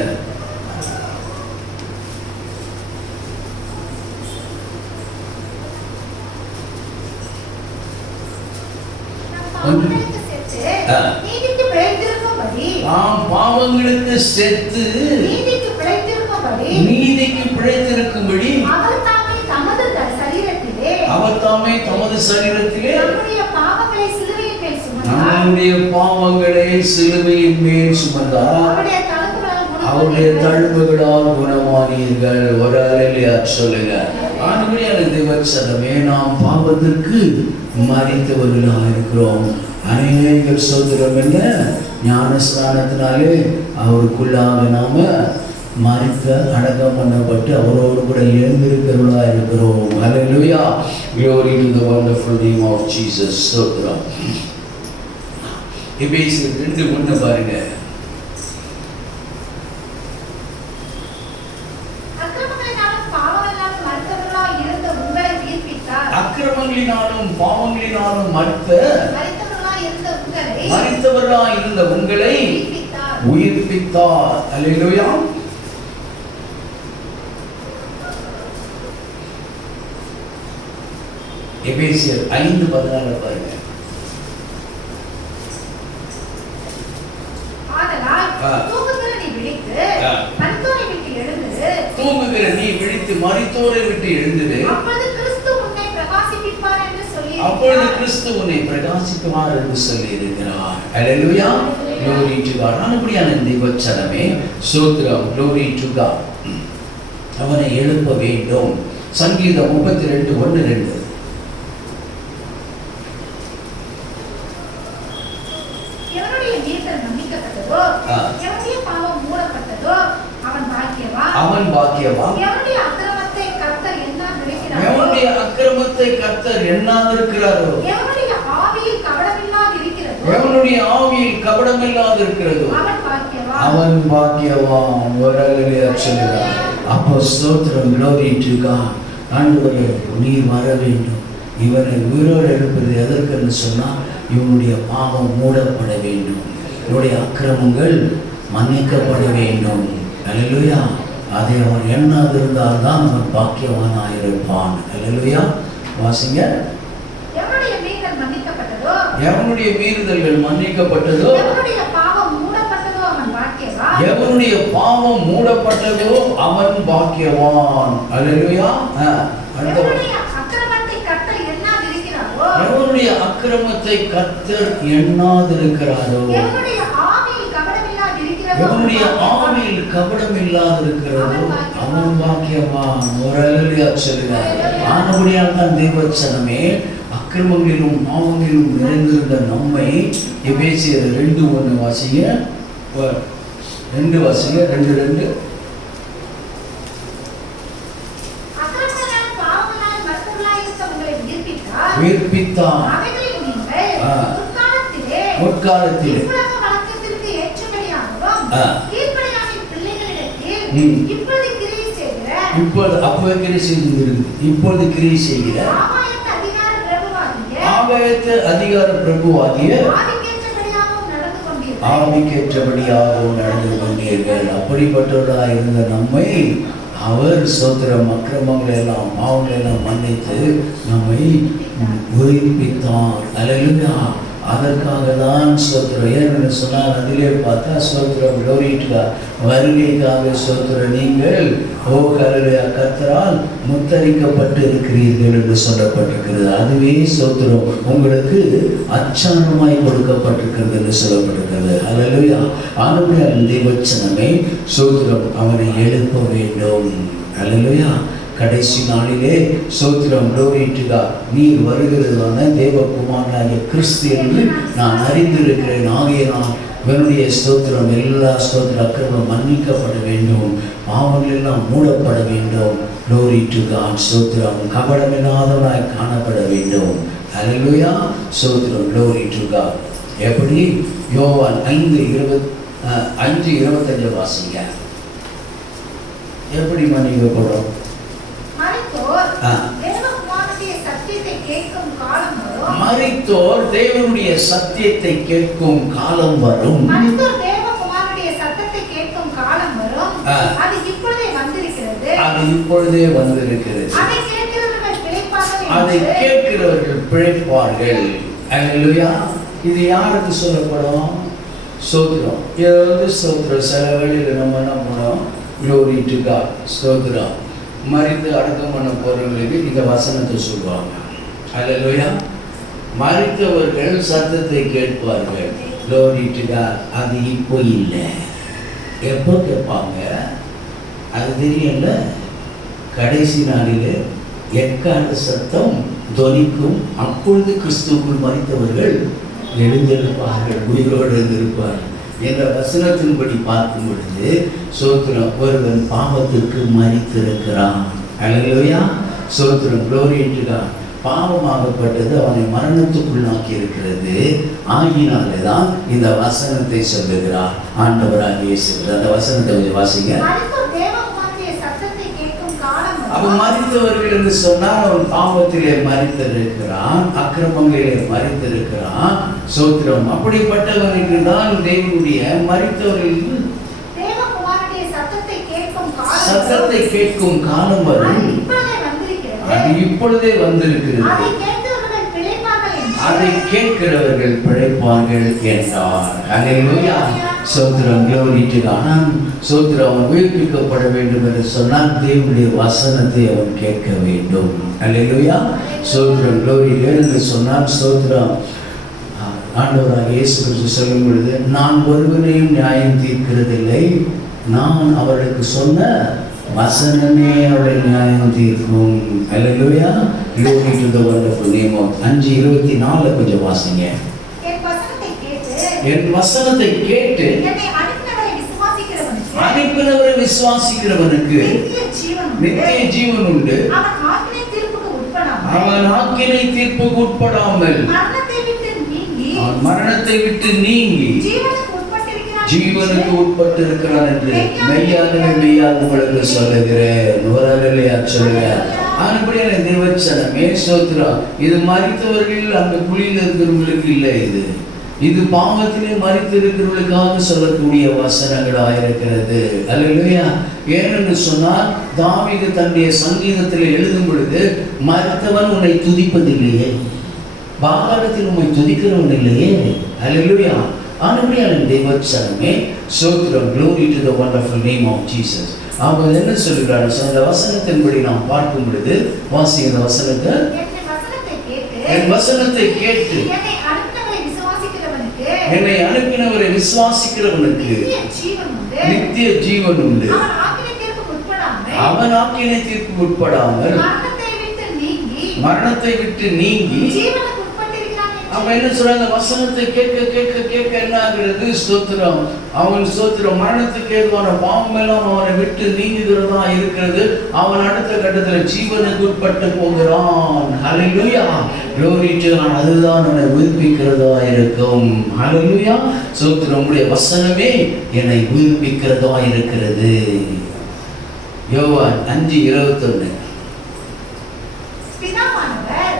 பாவங்களுக்கு செத்து நீதிக்கு பிழைத்திருக்கும்படி அவர் தாமே தமது சரீரத்திலே நம்முடைய பாவங்களை சிலுவையின் மேல் சுமந்தார், அவருடைய தழும்புகளால் குணமானீர்கள். ஒரு அல்லேலூயா சொல்லுங்க. ஆண்டவரே தேவச்சனமே, நாம் பாவத்திற்கு மரித்தவர்களாக இருக்கிறோம். அநேகர் சோத்திரம் என்ன, ஞான ஸ்நானத்தினாலே அவருக்குள்ளாக நாம மரித்த அடக்கம் பண்ணப்பட்டு அவரோடு கூட எழுந்திருக்கிறவர்களாக இருக்கிறோம். அல்லேலூயா, glory to the wonderful name of Jesus. ஸ்தோத்திரம். எபேசியர் 2:1 பாருங்க. அக்கிரமங்களினாலும் பாவங்களினாலும் மரித்தவர்களாய் இருந்த உங்களை உயிர்ப்பித்தார். அல்லேலூயா. எபேசியர் 5:14 பாருங்க. தூங்குகிற நீ கிழித்து மரித்தோரை விட்டு எழுந்திரு, அப்பொழுது கிறிஸ்து உன்னை பிரகாசிப்பிப்பார் என்று சொல்லி அப்பொழுது கிறிஸ்து உன்னை பிரகாசிக்குமாறு என்று சொல்லி இருக்கிறார். ஹல்லேலூயா, glory to God. ஆனபடியான தேவச்சனமே ஸ்தோத்திரம், glory to God. அவனை எழுப்ப வேண்டும். சங்கீதம் 32:1-2. எவனுடைய மீறுதல் மன்னிக்கப்பட்டதோ, எவனுடைய பாவம் மூடப்பட்டதோ, அவன் பாக்கியவான். அவன் பாக்கியவான். எவனுடைய அக்கிரமத்தை கர்த்தர் எண்ணாதிருக்கிறாரோ, எவனுடைய அக்கிரமத்தை கர்த்தர் எண்ணாதிருக்கிறாரோ, எவனுடைய ஆவியில் கபடமில்லாதிருக்கிறதோ, எவனுடைய ஆவியில் கபடமில்லாதிருக்கிறதோ, அவன் பாக்கியவான். அவன் பாக்கியவான். வரலையா சொல்லுகிறார். அப்போ ஸ்தோத்திரம், glory to God. ஆண்டவரே, நீர் வர வேண்டும். இவனை உயிரோடு எழுப்பது எதற்கென்று சொன்னால், இவனுடைய பாவம் மூடப்பட வேண்டும், இவனுடைய அக்கிரமங்கள் மன்னிக்கப்பட வேண்டும். அல்லேலூயா. அதை அவன் எண்ணாதிருந்தால் தான் அவன் பாக்கியவானாயிருப்பான். அல்லேலூயா. வாசிங்க. எவனுடைய மீறுதல் மன்னிக்கப்பட்டதோ, எவனுடைய மீறுதல்கள் மன்னிக்கப்பட்டதோ, எவனுடைய பாவம் மூடப்பட்டதோ, அவன் பாக்கியவான். எவனுடைய பாவம் மூடப்பட்டதோ அவன் பாக்கியவான். அல்லேலூயா. எவனுடைய அக்கிரமத்தை கர்த்தர் எண்ணாதிருக்கிறாரோ, எவனுடைய அக்கிரமத்தை கர்த்தர் எண்ணாதிருக்கிறாரோ, எவனுடைய ஆவியில் கபடமில்லாதிருக்கிறதோ, எவனுடைய ஆவியில் கபடமில்லாதிருக்கிறதோ அவன் பாக்கியவான். ஒரு அல்லேலூயா சொல்லுகிறார். ஆனபடியால் தான் தேவச்சனமே அக்கிரமங்களிலும் பாவங்களிலும் நிறைந்திருந்த நம்மை எபேசியர் 2:1 வாசிங்க. 2 வாசிங்க. 2:2. அக்கிரமங்களால் பாவங்களால் மரித்தவர்களாயிருக்க உங்களை உயிர்ப்பித்தார். உயிர்ப்பித்தார். அவைகளில் நீங்கள் முற்காலத்திலே இவ்வுலக வழக்கத்திற்கு ஏற்றபடியாகவும் கீழ்ப்படியாமையின் பிள்ளைகளிடத்தில் இப்பொழுது கிரியை செய்கிற, இப்பொழுது அப்பவே கிரியை செய்திருக்கிறது, இப்பொழுது கிரியை செய்கிற ஆகாயத்து அதிகார பிரபுவாகிய ஆவிக்கேற்றபடியாகவும் நடந்து கொண்டீர்கள். அப்படிப்பட்டவர்களாக இருந்த நம்மை அவர் ஸ்தோத்திரம் அக்கிரமங்களை எல்லாம் பாவங்களை எல்லாம் மன்னித்து நம்மை உயிர்ப்பித்தார். அல்லேலூயா. அதற்காக தான் ஸ்தோத்திரம். ஏன்னு சொன்னால் அதிலே பார்த்தா ஸ்தோத்திரம், glory to God. வருகைக்காக ஸ்தோத்திரம், நீங்கள் ஹல்லேலூயா கர்த்தரால் முத்தரிக்கப்பட்டு இருக்கிறீர்கள் என்று சொல்லப்பட்டிருக்கிறது. அதுவே ஸ்தோத்திரம் உங்களுக்கு அச்சாரமாய் கொடுக்கப்பட்டிருக்கிறது என்று சொல்லப்பட்டிருக்கிறது. ஹல்லேலூயா. ஆனபடியால் தேவச்சனமே ஸ்தோத்திரம், அவனை எழுப்ப வேண்டும். ஹல்லேலூயா. கடைசி நாளிலே ஸ்தோத்திரம், glory to God. நீர் வருகிறதான தேவகுமாரனாகிய கிறிஸ்து என்று நான் அறிந்திருக்கிறேன். ஆகையினால் இவனுடைய ஸ்தோத்திரம் எல்லா ஸ்தோத்திர அக்கிரமம் மன்னிக்கப்பட வேண்டும், பாவங்கள் எல்லாம் மூடப்பட வேண்டும். glory to God. ஸ்தோத்திரம் கபடமில்லாதவனாய் காணப்பட வேண்டும். ஹல்லேலூயா. ஸ்தோத்திரம், glory to God. எப்படி? யோவான் 5:25 வாசிங்க. எப்படி மன்னிக்கப்படும்? மரித்தோர் தேவனுடைய சத்தியத்தை கேட்கும் காலம் வரும். அது இப்பொழுதே வந்திருக்கிறது. அதை கேட்கிறவர்கள் பிழைப்பார்கள். அல்லேலூயா. இது யாருக்கு சொல்லப்படும்? ஸ்தோத்திரம். இது ஸ்தோத்திரம். சில வேளையில் நம்ம என்ன பண்ணோம்? glory to God. ஸ்தோத்திரம். மரித்து அடக்கம் பண்ண போறவங்களுக்கு இந்த வசனத்தை சொல்லுவாங்க. அல்லேலூயா. மரித்தவர்கள் சத்தத்தை கேட்பார்கள். glory to God. அது இப்போ இல்லை. எப்போ கேட்பாங்க? அது தெரியல. கடைசி நாளிலே எக்கால சத்தம் தொனிக்கும். அப்பொழுது கிறிஸ்துவுக்குள் மரித்தவர்கள் எழுந்திருப்பார்கள், உயிரோடு எழுந்திருப்பார்கள் என்ற வசனத்தின்படி பார்க்கும் பொழுது ஸ்தோத்திரம், ஒருவன் பாவத்திற்கு மரித்திருக்கிறான். அல்லேலூயா. ஸ்தோத்திரம், glory to God. பாவமாகப்பட்டது அவனை மரணத்துக்குள்ளாக்கி இருக்கிறது. ஆகினாலே தான் இந்த வசனத்தை சொல்லுகிறார் ஆண்டவராக இயேசு. அந்த வசனத்தை கொஞ்சம் வாசிங்க. அவன் மரித்தவர்கள் என்று சொன்னால் அவன் பாவத்திலே மரித்திருக்கிறான், அக்கிரமங்களிலே மரித்திருக்கிறான். ஸ்தோத்திரம். அப்படிப்பட்டவனுக்கு தான் தேவனுடைய மரித்தவர்கள் சத்தத்தை கேட்கும் காலம் வரும். அது இப்பொழுதே வந்திருக்கிறது. அதை கேட்கிறவர்கள் பிழைப்பார்கள் என்றார். அல்லேலூயா. சோத்திரம், glory to God. ஆனால் சோத்திரம், அவன் உயிர்ப்பிக்கப்பட வேண்டும் என்று சொன்னால் தேவனுடைய வசனத்தை அவன் கேட்க வேண்டும். அல்லேலூயா. சோத்திரம், glory. என்று சொன்னால் சோத்திரம், ஆண்டவராக இயேசு கிறிஸ்து சொல்லும் பொழுது, நான் ஒருவனையும் நியாயம் தீர்க்கிறதில்லை, நான் அவர்களுக்கு சொன்ன வசனமே அவரை நியாயம் தீர்க்கும். அல்லேலூயா. glory to the wonderful name of 5:24 கொஞ்சம் வாசிங்க. என் வசனத்தை கேட்டு அனுப்பினவரை விசுவாசிக்கிறவனுக்கு நித்திய ஜீவன் உண்டு, அவன் ஆக்கினை தீர்ப்புக்கு உட்படாமல் மரணத்தை விட்டு நீங்கி ஜீவனுக்கு உட்பட்டு இருக்கிறான் என்று மெய்யாக உங்களுக்கு சொல்லுகிறேன். ஒரு சொல்லுகிறேன். ஆனபடியான தேவச்சனமே சோத்திரம், இது மரித்தவர்கள் அந்த குழியில் இருக்கிறவங்களுக்கு இல்லை, இது பாவத்திலே மரித்து இருக்கிறவர்களுக்காக சொல்லக்கூடிய வசனங்களாக இருக்கிறது. அல்லேலூயா. ஏனென்று சொன்னால் தாவீது தன்னுடைய சங்கீதத்தில் எழுதும் பொழுது, மரித்தவன் உன்னை துதிப்பதில்லையே, பாதாளத்தில் உன்னை துதிக்கிறவன் இல்லையே. அல்லேலூயா. ஆனபடியான தேவச்சனமே சோத்திரம், glory to the wonderful name of Jesus. அவங்க என்ன சொல்லுகிறார்? அந்த வசனத்தின்படி நாம் பார்க்கும் பொழுது, வாசிக்கிற வசனத்தை, என் வசனத்தை கேட்டு என்னை அனுப்பினவரை விசுவாசிக்கிறவனுக்கு நித்திய ஜீவன் உண்டு, அவன் ஆக்கினை தீர்ப்புக்கு உட்படாமல் மரணத்தை விட்டு நீங்கி அவன் என்ன சொல்ற? அந்த வசனத்தை கேட்க கேட்க கேட்க என்ன ஆகிறது? ஸ்தோத்திரம், அவன் ஸ்தோத்திரம், மரணத்துக்கு ஏதுவான பாவம் எல்லாம் அவனை விட்டு நீங்குகிறதா இருக்கிறது. அவன் அடுத்த கட்டத்தில் ஜீவனுக்கு உட்பட்டு போகிறான். ஹல்லேலூயா. glory to God. அதுதான் அவனை உயிர்ப்பிக்கிறதா இருக்கும். ஹல்லேலூயா. ஸ்தோத்திரம், உம்முடைய வசனமே என்னை உயிர்ப்பிக்கிறதா இருக்கிறது. யோவான் 5:21.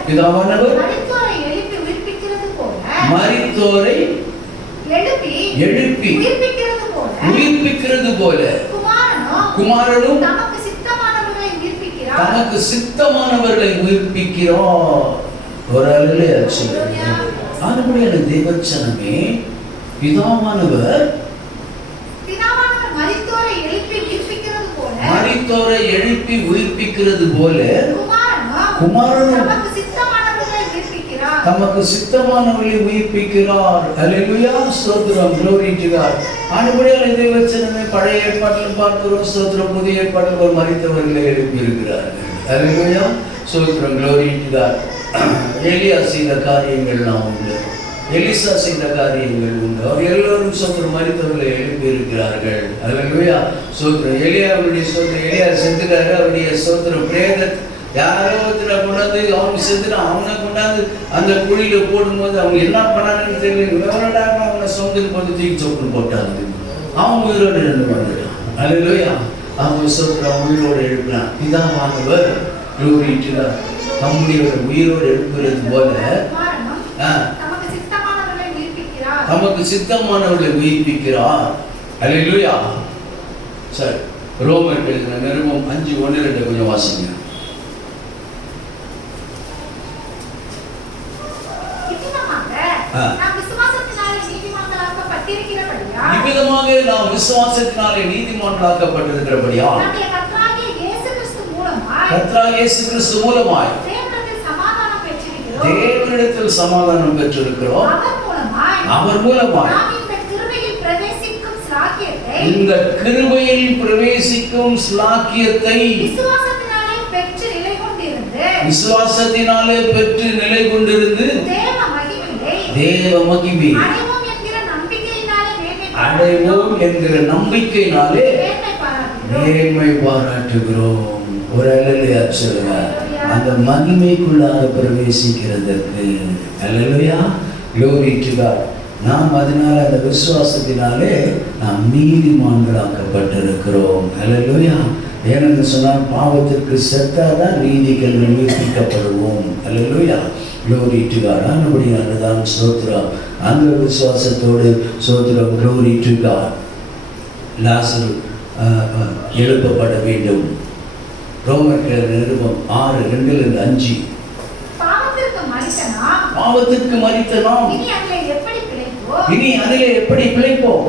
பிதாவானவர் மரித்தோரை எழுப்பி உயிர்ப்பிக்கிறது போல குமாரனும் தனக்கு சித்தமானவர்களை உயிர்ப்பிக்கிறார். ஒரு அல்லேலூயா சொல்லுங்க. ஆனபடியான தேவச்சனமே, பிதாவானவர் மரித்தோரை எழுப்பி உயிர்ப்பிக்கிறது போல குமாரனும் தமக்கு சித்தமானவர்களை உயிர்ப்பிக்கிறார். அல்லேலூயா. ஸ்தோத்திரம், glory to God. ஆனபடியால் இதை வச்சனமே பழைய ஏற்பாட்டில் பார்க்கிறோம். ஸ்தோத்திரம், புதிய ஏற்பாட்டில் ஒரு மரித்தவர்களை எழுப்பி இருக்கிறார்கள். அல்லேலூயா. ஸ்தோத்திரம், glory to God. எலியா செய்த காரியங்கள்லாம் உண்டு, எலிசா செய்த காரியங்கள் உண்டு. அவர் எல்லோரும் ஸ்தோத்திரம் மரித்தவர்களை எழுப்பி இருக்கிறார்கள். அல்லேலூயா. ஸ்தோத்திரம், எலியாவுடைய ஸ்தோத்திரம், எலியா செத்துட்டாரு. அவருடைய ஸ்தோத்திரம் பிரேத யாரோ ஒருத்தரை கொண்டாந்து அவங்க செத்துட்டு அவனை கொண்டாந்து அந்த குழியில போடும்போது அவங்க என்ன பண்ணாங்கன்னு தெரியல. அவனை சொந்தம் போட்டு தூக்கி சொப்பு போட்டாங்க. அவன் உயிரோடு எழுந்து வந்துட்டான். அல்லேலூயா. அவங்க சொல்றான், உயிரோடு எழுப்பினான். பிதாவானவர் glory to God. தம்முடைய உயிரோடு எழுப்புறது போல நமக்கு சித்தமானவர்களை உயிர்ப்பிக்கிறார். அல்லேலூயா. சரி, ரோமர் எழுதின நிருபம் 5:1-2 கொஞ்சம் வாசிங்க. இவ்விதமாக நாம் விசுவாசத்தினாலே நீதிமான்களாக்கப்பட்டிருக்கிறபடியால் கர்த்தராகிய இயேசு கிறிஸ்து மூலமாய் தேவனிடத்தில் சமாதானம் பெற்றிருக்கிறோம். அவர் மூலமாய் இந்த கிருபையில் பிரவேசிக்கும் ஸ்லாக்கியத்தை விசுவாசத்தினாலே பெற்று நிலை கொண்டிருந்து தேவ மகிமை அடைவோம் என்கிற நம்பிக்கையினாலே மேன்மை பாராட்டுகிறோம். ஒரு அல்லேலூயா சொல்லுங்க. அந்த மகிமைக்குள்ளாக பிரவேசிக்கிறதற்கு அல்லேலூயா, glory to God. நாம் அதனால அந்த விசுவாசத்தினாலே நாம் நீதிமான்களாக்கப்பட்டிருக்கிறோம். அல்லேலூயா. ஏனென்று சொன்னால் பாவத்திற்கு செத்தாதான் நீதிகள் உயிர்ப்பிக்கப்படுவோம். அல்லேலூயா, glory to God. ஆனபடியானதான் ஸ்தோத்திரம். அந்த விசுவாசத்தோடு ஸ்தோத்திரம், glory to God. லாசரு எழுப்பப்பட வேண்டும். ரோமர் நிருபம் 6:2-5. பாவத்திற்கு மரித்த நாம் இனி அதிலே எப்படி பிழைப்போம்?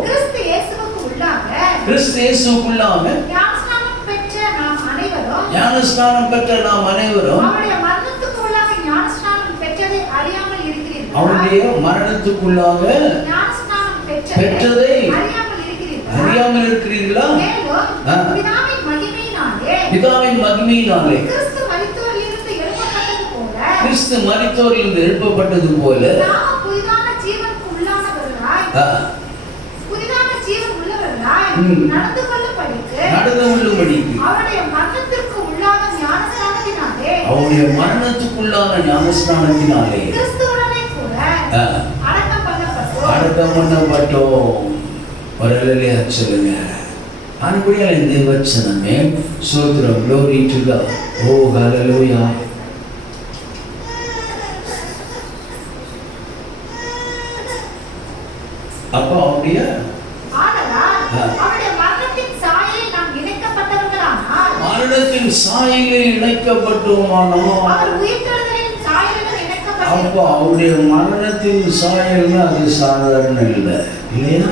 கிறிஸ்து இயேசுக்குள்ளாக ஞானஸ்நானம் பெற்ற நாம் அனைவரும் ஞானஸ்நானம் பெற்ற நாம் அனைவரும் அவருடைய மரணத்துக்கு உள்ளாக ஞானஸ்நானம் பெற்றதை அறியாமல் இருக்கிறீர்களா? அவருடைய மரணத்துக்குள்ளாக ஞானஸ்நானம் பெற்றதை அறியாமல் இருக்கிறீர்களா? அறியாமல் இருக்கிறீர்களா? மேலும் பிதாவின் மகிமையினாலே பிதாவின் மகிமையினாலே கிறிஸ்து மரித்தோரிலிருந்து எழுப்பப்பட்டது போல கிறிஸ்து மரித்தோரிலிருந்து எழுப்பப்பட்டது போல நாம் புதிதான ஜீவனுக்கு உள்ளானவர்களாய் புதிதான ஜீவன் உள்ளவர்களாய் நடந்து கொள்ளும்படிக்கு அவருடைய மரணத்திற்கு உள்ளான ஞானஸ்நானத்தினாலே கிறிஸ்துவுடனே கூட அடக்கம் பண்ணப்பட்டோம். ஒரு அல்லேலூயா சொல்லுங்க. அன்புடைய தேவச்சனமே ஸ்தோத்திரம். glory to God. ஓ ஹalleluya. அப்ப அவருடைய மரணத்தின் சாயலில் இணைக்கப்பட்டோமானால் அப்ப அவருடைய மரணத்தின் சாயல்னா அது சாதாரண இல்லை இல்லையா?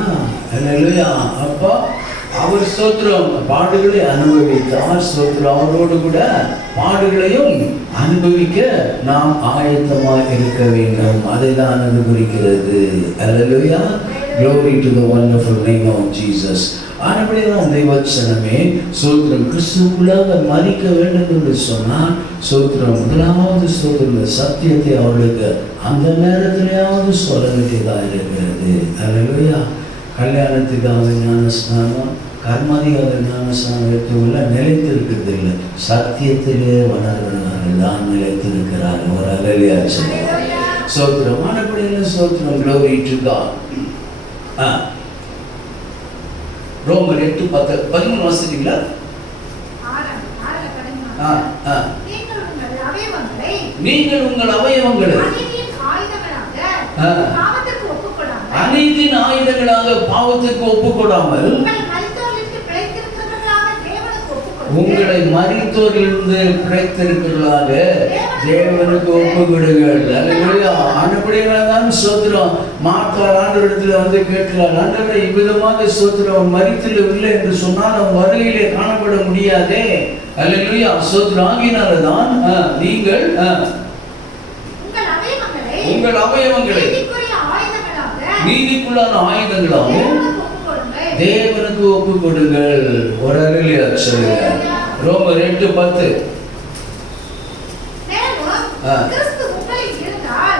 இல்லையா? அப்ப அவர் ஸ்தோத்திரம் பாடுகளை அனுபவித்தார். ஸ்தோத்திரம் அவரோடு கூட பாடுகளையும் அனுபவிக்க நாம் ஆயத்தமாக இருக்க வேண்டும். அதை தான் அனுபவிக்கிறது. அல்லேலூயா. Glory to the wonderful name of Jesus. ஆனபடிதான் தேவச்சனமே ஸ்தோத்திரம் கிறிஸ்துவுக்குள்ளாக மரிக்க வேண்டும் என்று சொன்னால் ஸ்தோத்திரம் முதலாவது ஸ்தோத்திரம் சத்தியத்தை அவர்களுக்கு அந்த நேரத்திலேயாவது சொல்ல வேண்டியதாக இருக்கிறது. அல்லேலூயா. கல்யாணத்துக்காக ஞானஸ்நானம் கர்மாதிகார ஞானஸ்நானத்துக்குள்ள நிலைத்திருக்கிறது இல்லை, சத்தியத்திலே வளர்கிறார்கள் தான் நிலைத்திருக்கிறார்கள். ஒரு அல்லேலூயா சொல்லுவாங்க. ஸ்தோத்திரம் ஆனபடியில் ஸ்தோத்திரம். glory to God. ரோமர் 8:13 வாசித்தீங்களா? நீங்கள் உங்கள் அவயவங்களை அநீதியின் ஆயுதங்களாக பாவத்துக்கு ஒப்புக்கொடாமல் உங்களை மரித்தோரிலிருந்து பிழைத்திருக்கிறவர்களாக தேவனுக்கு ஒப்புக்கொடுங்கள். அனுப்படிதான் ஸ்தோத்திரம். மாற்றார் ஆண்டவரிடத்தில் வந்து கேட்கிறார், ஆண்டவரே இவ்விதமாக ஸ்தோத்திரம் மரித்தில் இல்லை என்று சொன்னால் அவன் வருகையிலே காணப்பட முடியாதே. அல்லேலூயா. ஸ்தோத்திரம். ஆகினால்தான் நீங்கள் உங்கள் அவயவங்களை நீதிக்குள்ளான ஆயுதங்களாக தேவனுக்கு ஒப்பு கொடுங்கள். ஒரு அல்லேலூயா சொல்லுங்க. ரோமர் 8:10.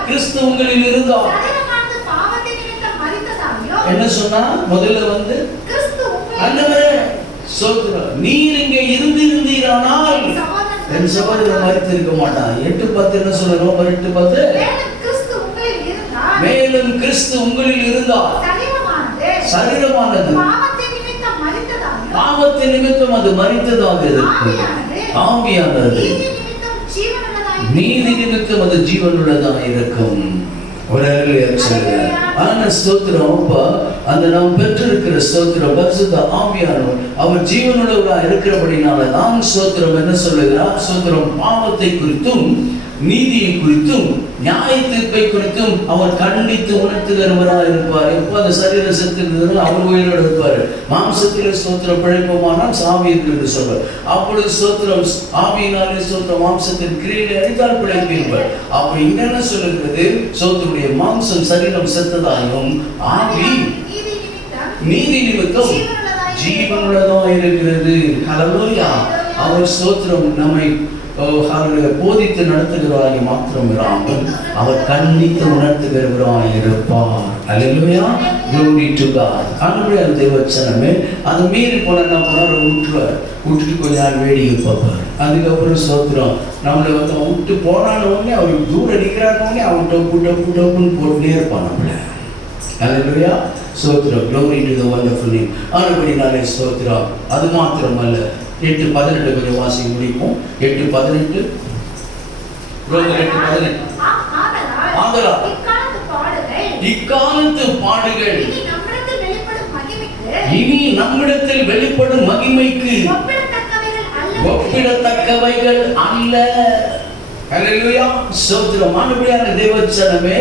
கிறிஸ்து உங்களில் இருந்தால் என்ன சொன்னா? முதல்ல வந்து ஆண்டவரே ஸ்தோத்திரம் நீர் இங்கே இருந்தீரானால் என் சகோதரன் மரித்திருக்க மாட்டான். 8:10 என்ன சொல்ல? ரோமர் 8:10. மேலும் கிறிஸ்து உங்களில் இருந்தால் சரீரமானது பாவத்தின் நிமித்தம் அது மரித்ததாக இருக்கும், ஆவியானது நீதி நிமித்தம் அது ஜீவனுள்ளதாக இருக்கும். ஒரு அல்லேலூயா சொல்லுங்க. ஆனா ஸ்தோத்திரம் அப்ப அந்த நாம் பெற்றிருக்கிற ஸ்தோத்திரம் பரிசுத்த ஆவியானவர் அவர் ஜீவனுள்ளவராக இருக்கிறபடினால நாம் ஸ்தோத்திரம் என்ன சொல்லுகிறார்? ஸ்தோத்திரம் பாவத்தை குறித்தும் நீதியை குறித்தும் நியாய தீர்ப்பை குறித்தும் அவர் கண்டித்து உணர்த்துகிறவராக இருப்பார். எப்போ அந்த சரீர செத்து அவர் உயிரோடு இருப்பார். மாம்சத்தில் ஸ்தோத்திரம் பிழைப்போமானால் சாவி என்று சொல்வார். அப்பொழுது ஸ்தோத்திரம் ஆவியினாலே ஸ்தோத்திரம் மாம்சத்தின் கிரியையை அடித்தால் பிழைப்பீர்கள். அப்ப இங்க என்ன சொல்லுகிறது? ஸ்தோத்திரமுடைய மாம்சம் சரீரம் செத்ததாயும் ஆவி நீதி நிமித்தம் ஜீவனுள்ளதாக இருக்கிறது. ஹல்லேலூயா. அவர் ஸ்தோத்திரம் நம்மை போதித்து நடத்துகிறவராகி மாத்திரம் இராமல் அவர் கண்டித்து உணர்த்துகிறவராக இருப்பார். அல்லேலூயா. glory to God. அன்புடைய தேவச்சனமே அது மீறி போன என்ன பண்ணார்? விட்டுட்டு கொஞ்ச நாள் வேடிக்கை பார்ப்பார். அதுக்கப்புறம் ஸ்தோத்திரம் நம்மளை வந்து விட்டு போனானே அவருக்கு தூரம் நிற்கிறானே அவன் டப்புன்னு போட்டுனே இருப்பான் நம்மளை. அல்லேலூயா. ஸ்தோத்திரம். glory to the wonderful name. ஆனபடினாலே ஸ்தோத்திரம். அது மாத்திரமல்ல 8:18 கொஞ்சம் வாசிக்க முடியும். 8:18 ரோமர் 8:18. ஆதலால் இக்காலத்து பாடுகள் இனி நம்மிடத்தில் வெளிப்படும் மகிமைக்கு ஒப்பிடத்தக்கவைகள் அல்ல. அல்லேலூயா. ஸ்தோத்திரம். ஆண்டவரே தேவச்சனமே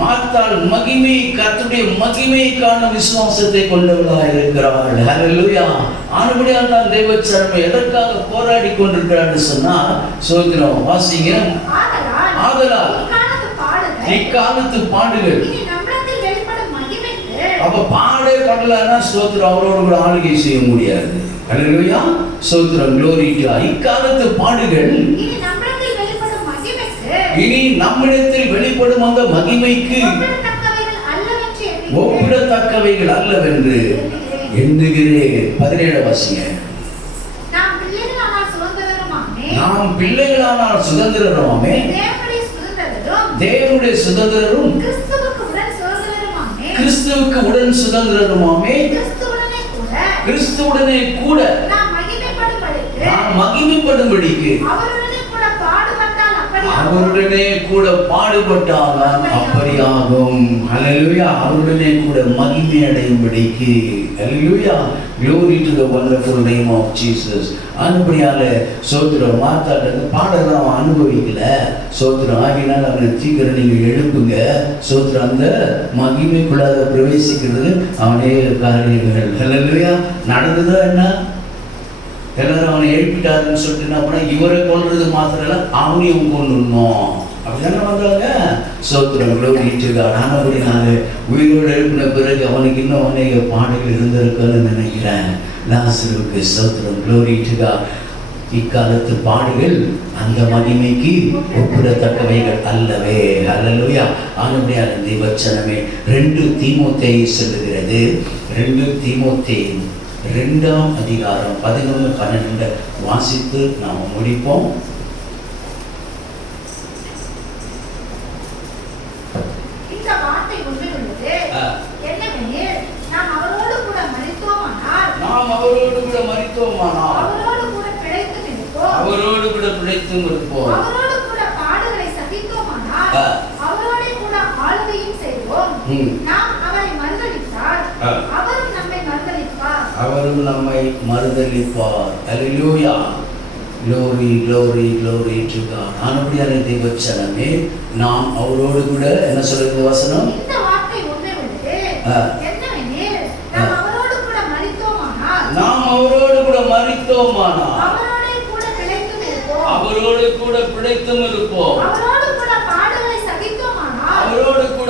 மார்த்தாள் மகிமை, கர்த்தருடைய மகிமையை காணும் விசுவாசத்தை கொண்டவளாக இருக்கிறாள். ஹல்லேலூயா. ஆனபடியால் தான் தேவச்சரமை எதற்காக போராடி கொண்டிருக்கிறான்னு சொன்னா, சோதரம் வாசிங்க. ஆதலால் இக்காலத்து பாடுகள். அப்ப பாடே பண்ணலன்னா சோத்திரம் அவரோடு கூட ஆளுகை செய்ய முடியாது. ஹல்லேலூயா. சோத்திரம், glory to God. இக்காலத்து பாடுகள் இனி நம்மிடத்தில் வெளிப்படும் அந்த மகிமைக்கு ஒப்பிடத்தக்கவைகள் அல்லவென்று எண்ணுகிறேன். 17 வாசிங்க. நாம் பிள்ளைகளானால் சுதந்திரருமாமே, தேவனுடைய சுதந்திரரும் கிறிஸ்துவுக்கு உடன் சுதந்திரருமாமே, கிறிஸ்துவுடனே கூட நாம் மகிமைப்படும்படிக்கு அவருடனே கூட பாடுபட்டால் அப்படியாகும். ஹல்லேலூயா. அவருடனே கூட மகிமை அடையும்படிக்கு. ஹல்லேலூயா. glory to the wonderful name of Jesus. அனுபடியால சோத்திரம் மாத்தாட்ட பாடலாம் அனுபவிக்கல. சோத்திரம் ஆகினால் அவனை சீக்கிரம் நீங்கள் எழுப்புங்க. சோத்திரம் அந்த மகிமைக்குள்ளாக பிரவேசிக்கிறது அவனே காரியங்கள். ஹல்லேலூயா. நடந்ததோ என்ன? எல்லாரும் அவனை எழுப்பிட்டாருன்னு சொல்லிட்டு என்ன பண்ண, இவரை கொல்றது மாத்திரம் இல்லை, அவனையும் கொண்டுடணும் அப்படிதானே வந்தாங்க. சோத்திரம், glory to God. ஆனபடினால உயிரோடு எழுப்பின பிறகு அவனுக்கு இன்னும் அநேக பாடல்கள் இருந்திருக்குன்னு நினைக்கிறேன். லாசருவுக்கு. சோத்திரம், glory to God. இக்காலத்து பாடுகள் அந்த மகிமைக்கு ஒப்பிடத்தக்கவைகள் அல்லவே. ஹல்லேலூயா. ஆனபடியால் தேவச்சனமே 2 தீமோத்தேயு சொல்லுகிறது. 2 தீமோத்தேயு 2ஆம் அதிகாரம் 11-12 வாசித்து நாம் முடிப்போம். இந்த வார்த்தை உண்மையுள்ளது. என்னவெனில் நாம் அவரோடு கூட மரித்தோமானால் அவரோடு கூட பிழைத்தும் இருப்போம். அவரோடு கூட பாடுகளை சகித்தோமானால் அவரோடு கூட ஆளுகையும் செய்வோம். நாம் அவரை மறுதலித்தால் அவரும் நம்மை மறுதலிப்பார். ஹல்லேலூயா. glory glory glory to God. ஆனபடியால் தேவச்சனமே நாம் அவரோடு கூட என்ன சொல்லுது வசனம்? இந்த வார்த்தை உண்மையுள்ளது. என்னவெனில் நாம் அவரோடு கூட மரித்தோமானால் அவரோடு கூட பிழைத்தும் இருப்போம். அவரோடு கூட பாடுகளை சகித்தோமானால் அவரோடு கூட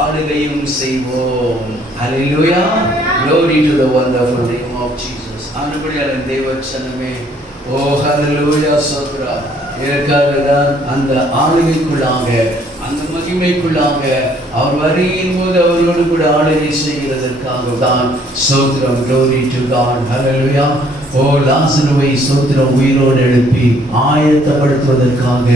ஆளுகையும் செய்வோம். ஹல்லேலூயா. glory to the wonderful name of Jesus. ஆனபடியால் தேவச்சனமே ஓ ஹல்லேலூயா. சோத்ரா. இதற்காகதான் அந்த ஆளுகைக்குள்ளாக, அந்த மகிமைக்குள்ளாக அவர் வருகையின் போது அவரோடு கூட ஆளுகை செய்கிறதற்காக தான் சோத்ரம், glory to God. ஹல்லேலூயா. ஓ லாசருவை சோத்திரம் உயிரோடு எழுப்பி ஆயத்தப்படுத்துவதற்காக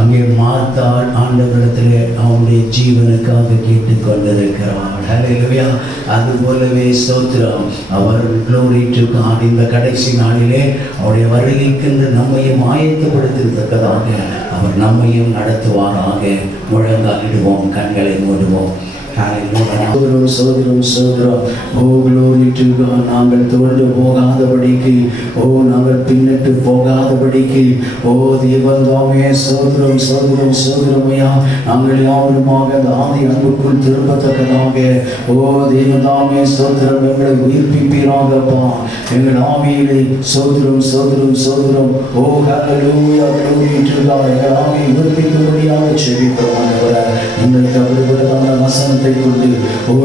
அங்கே மார்த்தாள் ஆண்டவரிடத்திலே அவனுடைய ஜீவனுக்காக கேட்டுக்கொண்டிருக்கிறாள். ஹல்லேலூயா. அதுபோலவே சோத்திரம் அவர் glory to God இந்த கடைசி நாளிலே அவருடைய வருகைக்கென்று நம்மையும் ஆயத்தப்படுத்தத்தக்கதாக அவர் நம்மையும் நடத்துவாராக. முழங்காலிடுவோம், கண்களை மூடுவோம். நாங்கள் தோல்ந்து போகாதபடிக்கு, நாங்கள் பின்னிட்டு போகாதபடிக்கு, தேவதாமே சோதரம் சோதரம் சோதரமையா நாங்கள் யாருமாக அந்த ஆதி அன்புக்குள் திரும்பத்தக்கதாக தேவதாமே சோதரம் எங்களை உயிர்ப்பிப்பீராகப்பா. எங்கள் ஆவியிலே சோதரம் சோதரம் சோதரம் ஹல்லேலூயா. எங்கள் ஆவியை உயிர்ப்பிக்கும்படியாக செபிக்கிறோம். எங்களுக்கு அவர்களுடைய வசனத்தை கொண்டு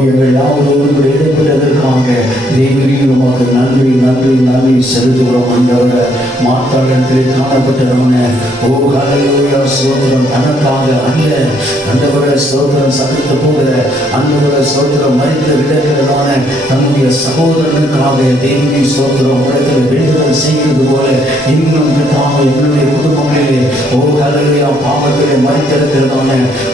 எங்கள் யாவரோடு இடைப்பட்டதற்காக தேவரீர் உமக்கு நன்றி நன்றி நன்றி செலுத்துகிறோம். ஆண்டவரே மார்த்தாளிடத்தில் காணப்பட்டவன ஹல்லேலூயா சோதரம் தனக்காக அல்ல. ஆண்டவரே சோதரம் சகித்து போகிற ஆண்டவரே சோதரம் மரித்து விடுகிறதான தன்னுடைய சகோதரனுக்காக தேவனி சோதரம் இடத்தில் விடுதலை செய்கிறது போல இன்னும் எங்களுடைய குடும்பங்களிலே ஹல்லேலூயா பாவத்திலே மரித்திருக்கிறதான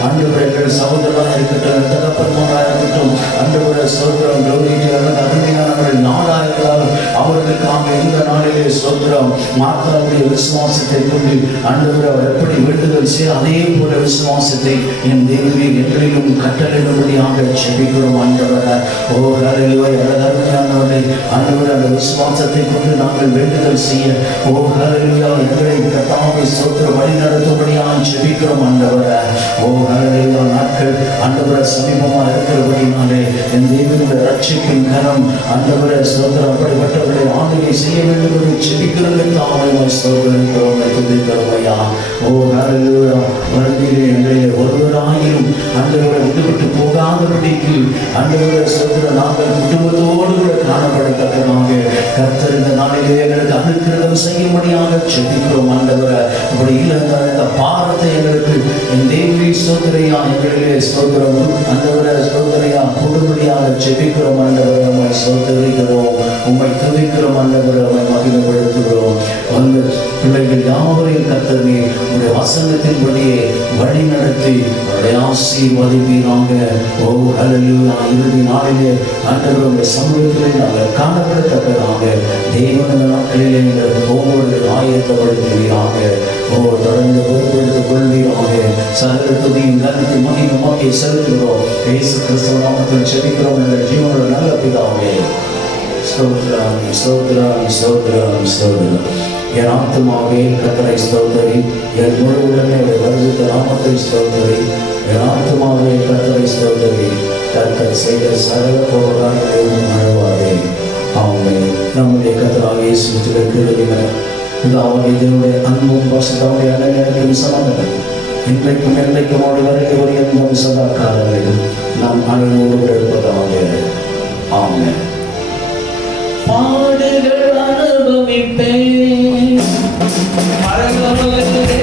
ஆண்டவரே எங்கள் சகோதரனாக இருக்கட்டும், தகப்பன்மாராக இருக்கட்டும், ஆண்டவரே சோதரம் அருமையானவர்கள் நாளாயிருந்தாலும் அவர்களுக்காக இந்த நாளிலே சோதரம் ஸ்தோத்திரம். மார்த்தாவுடைய விசுவாசத்தை கொண்டு ஆண்டவரே அவர் எப்படி வேண்டுதல் செய்ய அதே போல விசுவாசத்தை என் தேவனே எங்களிலும் கட்டளையிடும்படியாக ஜெபிக்கிறோம் ஆண்டவரே. ஓ ஹல்லேலூயா. அருமையானவரே ஆண்டவரே, அந்த விசுவாசத்தை கொண்டு நாங்கள் வேண்டுதல் செய்ய ஓ ஹல்லேலூயா எங்களை கர்த்தாவே ஸ்தோத்திரம் வழி நடத்தும்படியாக ஜெபிக்கிறோம் ஆண்டவரே. ஓ ஹல்லேலூயா. நாட்கள் ஆண்டவரே சமீபமாக இருக்கிறபடினாலே என் தேவனுடைய ரட்சிப்பின் கரம் ஆண்டவரே ஸ்தோத்திரம் அப்படிப்பட்டவர்களை ஆளுகை செய்ய வேண்டும் என்று ஜெபிக்கிறது தாமே ஸ்தோத்திரம் துதிக்கிறோம் ஐயா. ஓ ஹல்லேலூயா. வருந்திலே எங்களை ஒருவராயிரும் ஆண்டவரை விட்டுவிட்டு போகாதபடிக்கு ஆண்டவரை ஸ்தோத்திரம் நாங்கள் குடும்பத்தோடு கூட காணப்படத்தக்கதாக கர்த்தர் இந்த நாளிலே எங்களுக்கு அனுக்கிரகம் செய்யும்படியாக ஜெபிக்கிறோம் ஆண்டவரை. அப்படி இல்லை இந்த பாரத்தை எங்களுக்கு என் தேவனே ஸ்தோத்திரையா எங்களிலே ஸ்தோத்திரம் ஆண்டவரை ஸ்தோத்திரையா கூடும்படியாக ஜெபிக்கிறோம் ஆண்டவரை. உம்மை ஸ்தோத்திரிக்கிறோம், உம்மை துதிக்கிறோம் ஆண்டவரை, உம்மை மகிமைப்படுத்துகிறோம். வந்த பிள்ளைகள் யாவரையும் கர்த்தரே உடைய வசனத்தின்படியே வழி நடத்தி உடைய ஆசீர்வதிப்பீராக. ஓ ஹல்லேலூயா. இறுதி நாளிலே ஆண்டவருடைய சமூகத்திலே நாங்கள் காணப்படத்தக்கதாக தேவன் இந்த நாட்களிலே எங்கள் ஒவ்வொரு ஆயத்தப்படுத்துவீராக. ஓ தொடர்ந்து பொறுப்பெடுத்துக் கொள்வீராக. சகல துதியும் கனத்து மகிமையை செலுத்துகிறோம். இயேசு கிறிஸ்துவின் நாமத்தில் ஜெபிக்கிறோம் என்ற ஜீவனோட நல்ல பிதாவே. ஸ்தோத்திரம் ஸ்தோத்திரம் ஸ்தோத்திரம் ஸ்தோத்திரம். என் ஆத்துமாவே கர்த்தரை ஸ்தோத்திரி, என் முழு உடனே பரிசுத்த நாமத்தை ஸ்தோத்திரி. என் ஆத்துமாவே கர்த்தரை ஸ்தோத்திரி, கர்த்தர் செய்த சகல உபகாரங்களையும் மறவாதே. ஆமென். நம்முடைய கர்த்தராகிய இயேசு கிறிஸ்துவின் பிதாவாகிய தேவனுடைய அன்பும் பரிசுத்தமுடைய அன்னைக்கும் சமாதானம் இன்றைக்கும் என்றைக்கும் வரை எந்த சதா காலங்களிலும் நாம் அனைவரோடு இருப்பதாக. ஆமென். பாடுகள் அனுபவிப்பேன் மறந்தவர்களே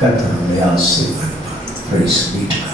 கர்த்தருடைய ஆசீர்வாதம். Praise be to God.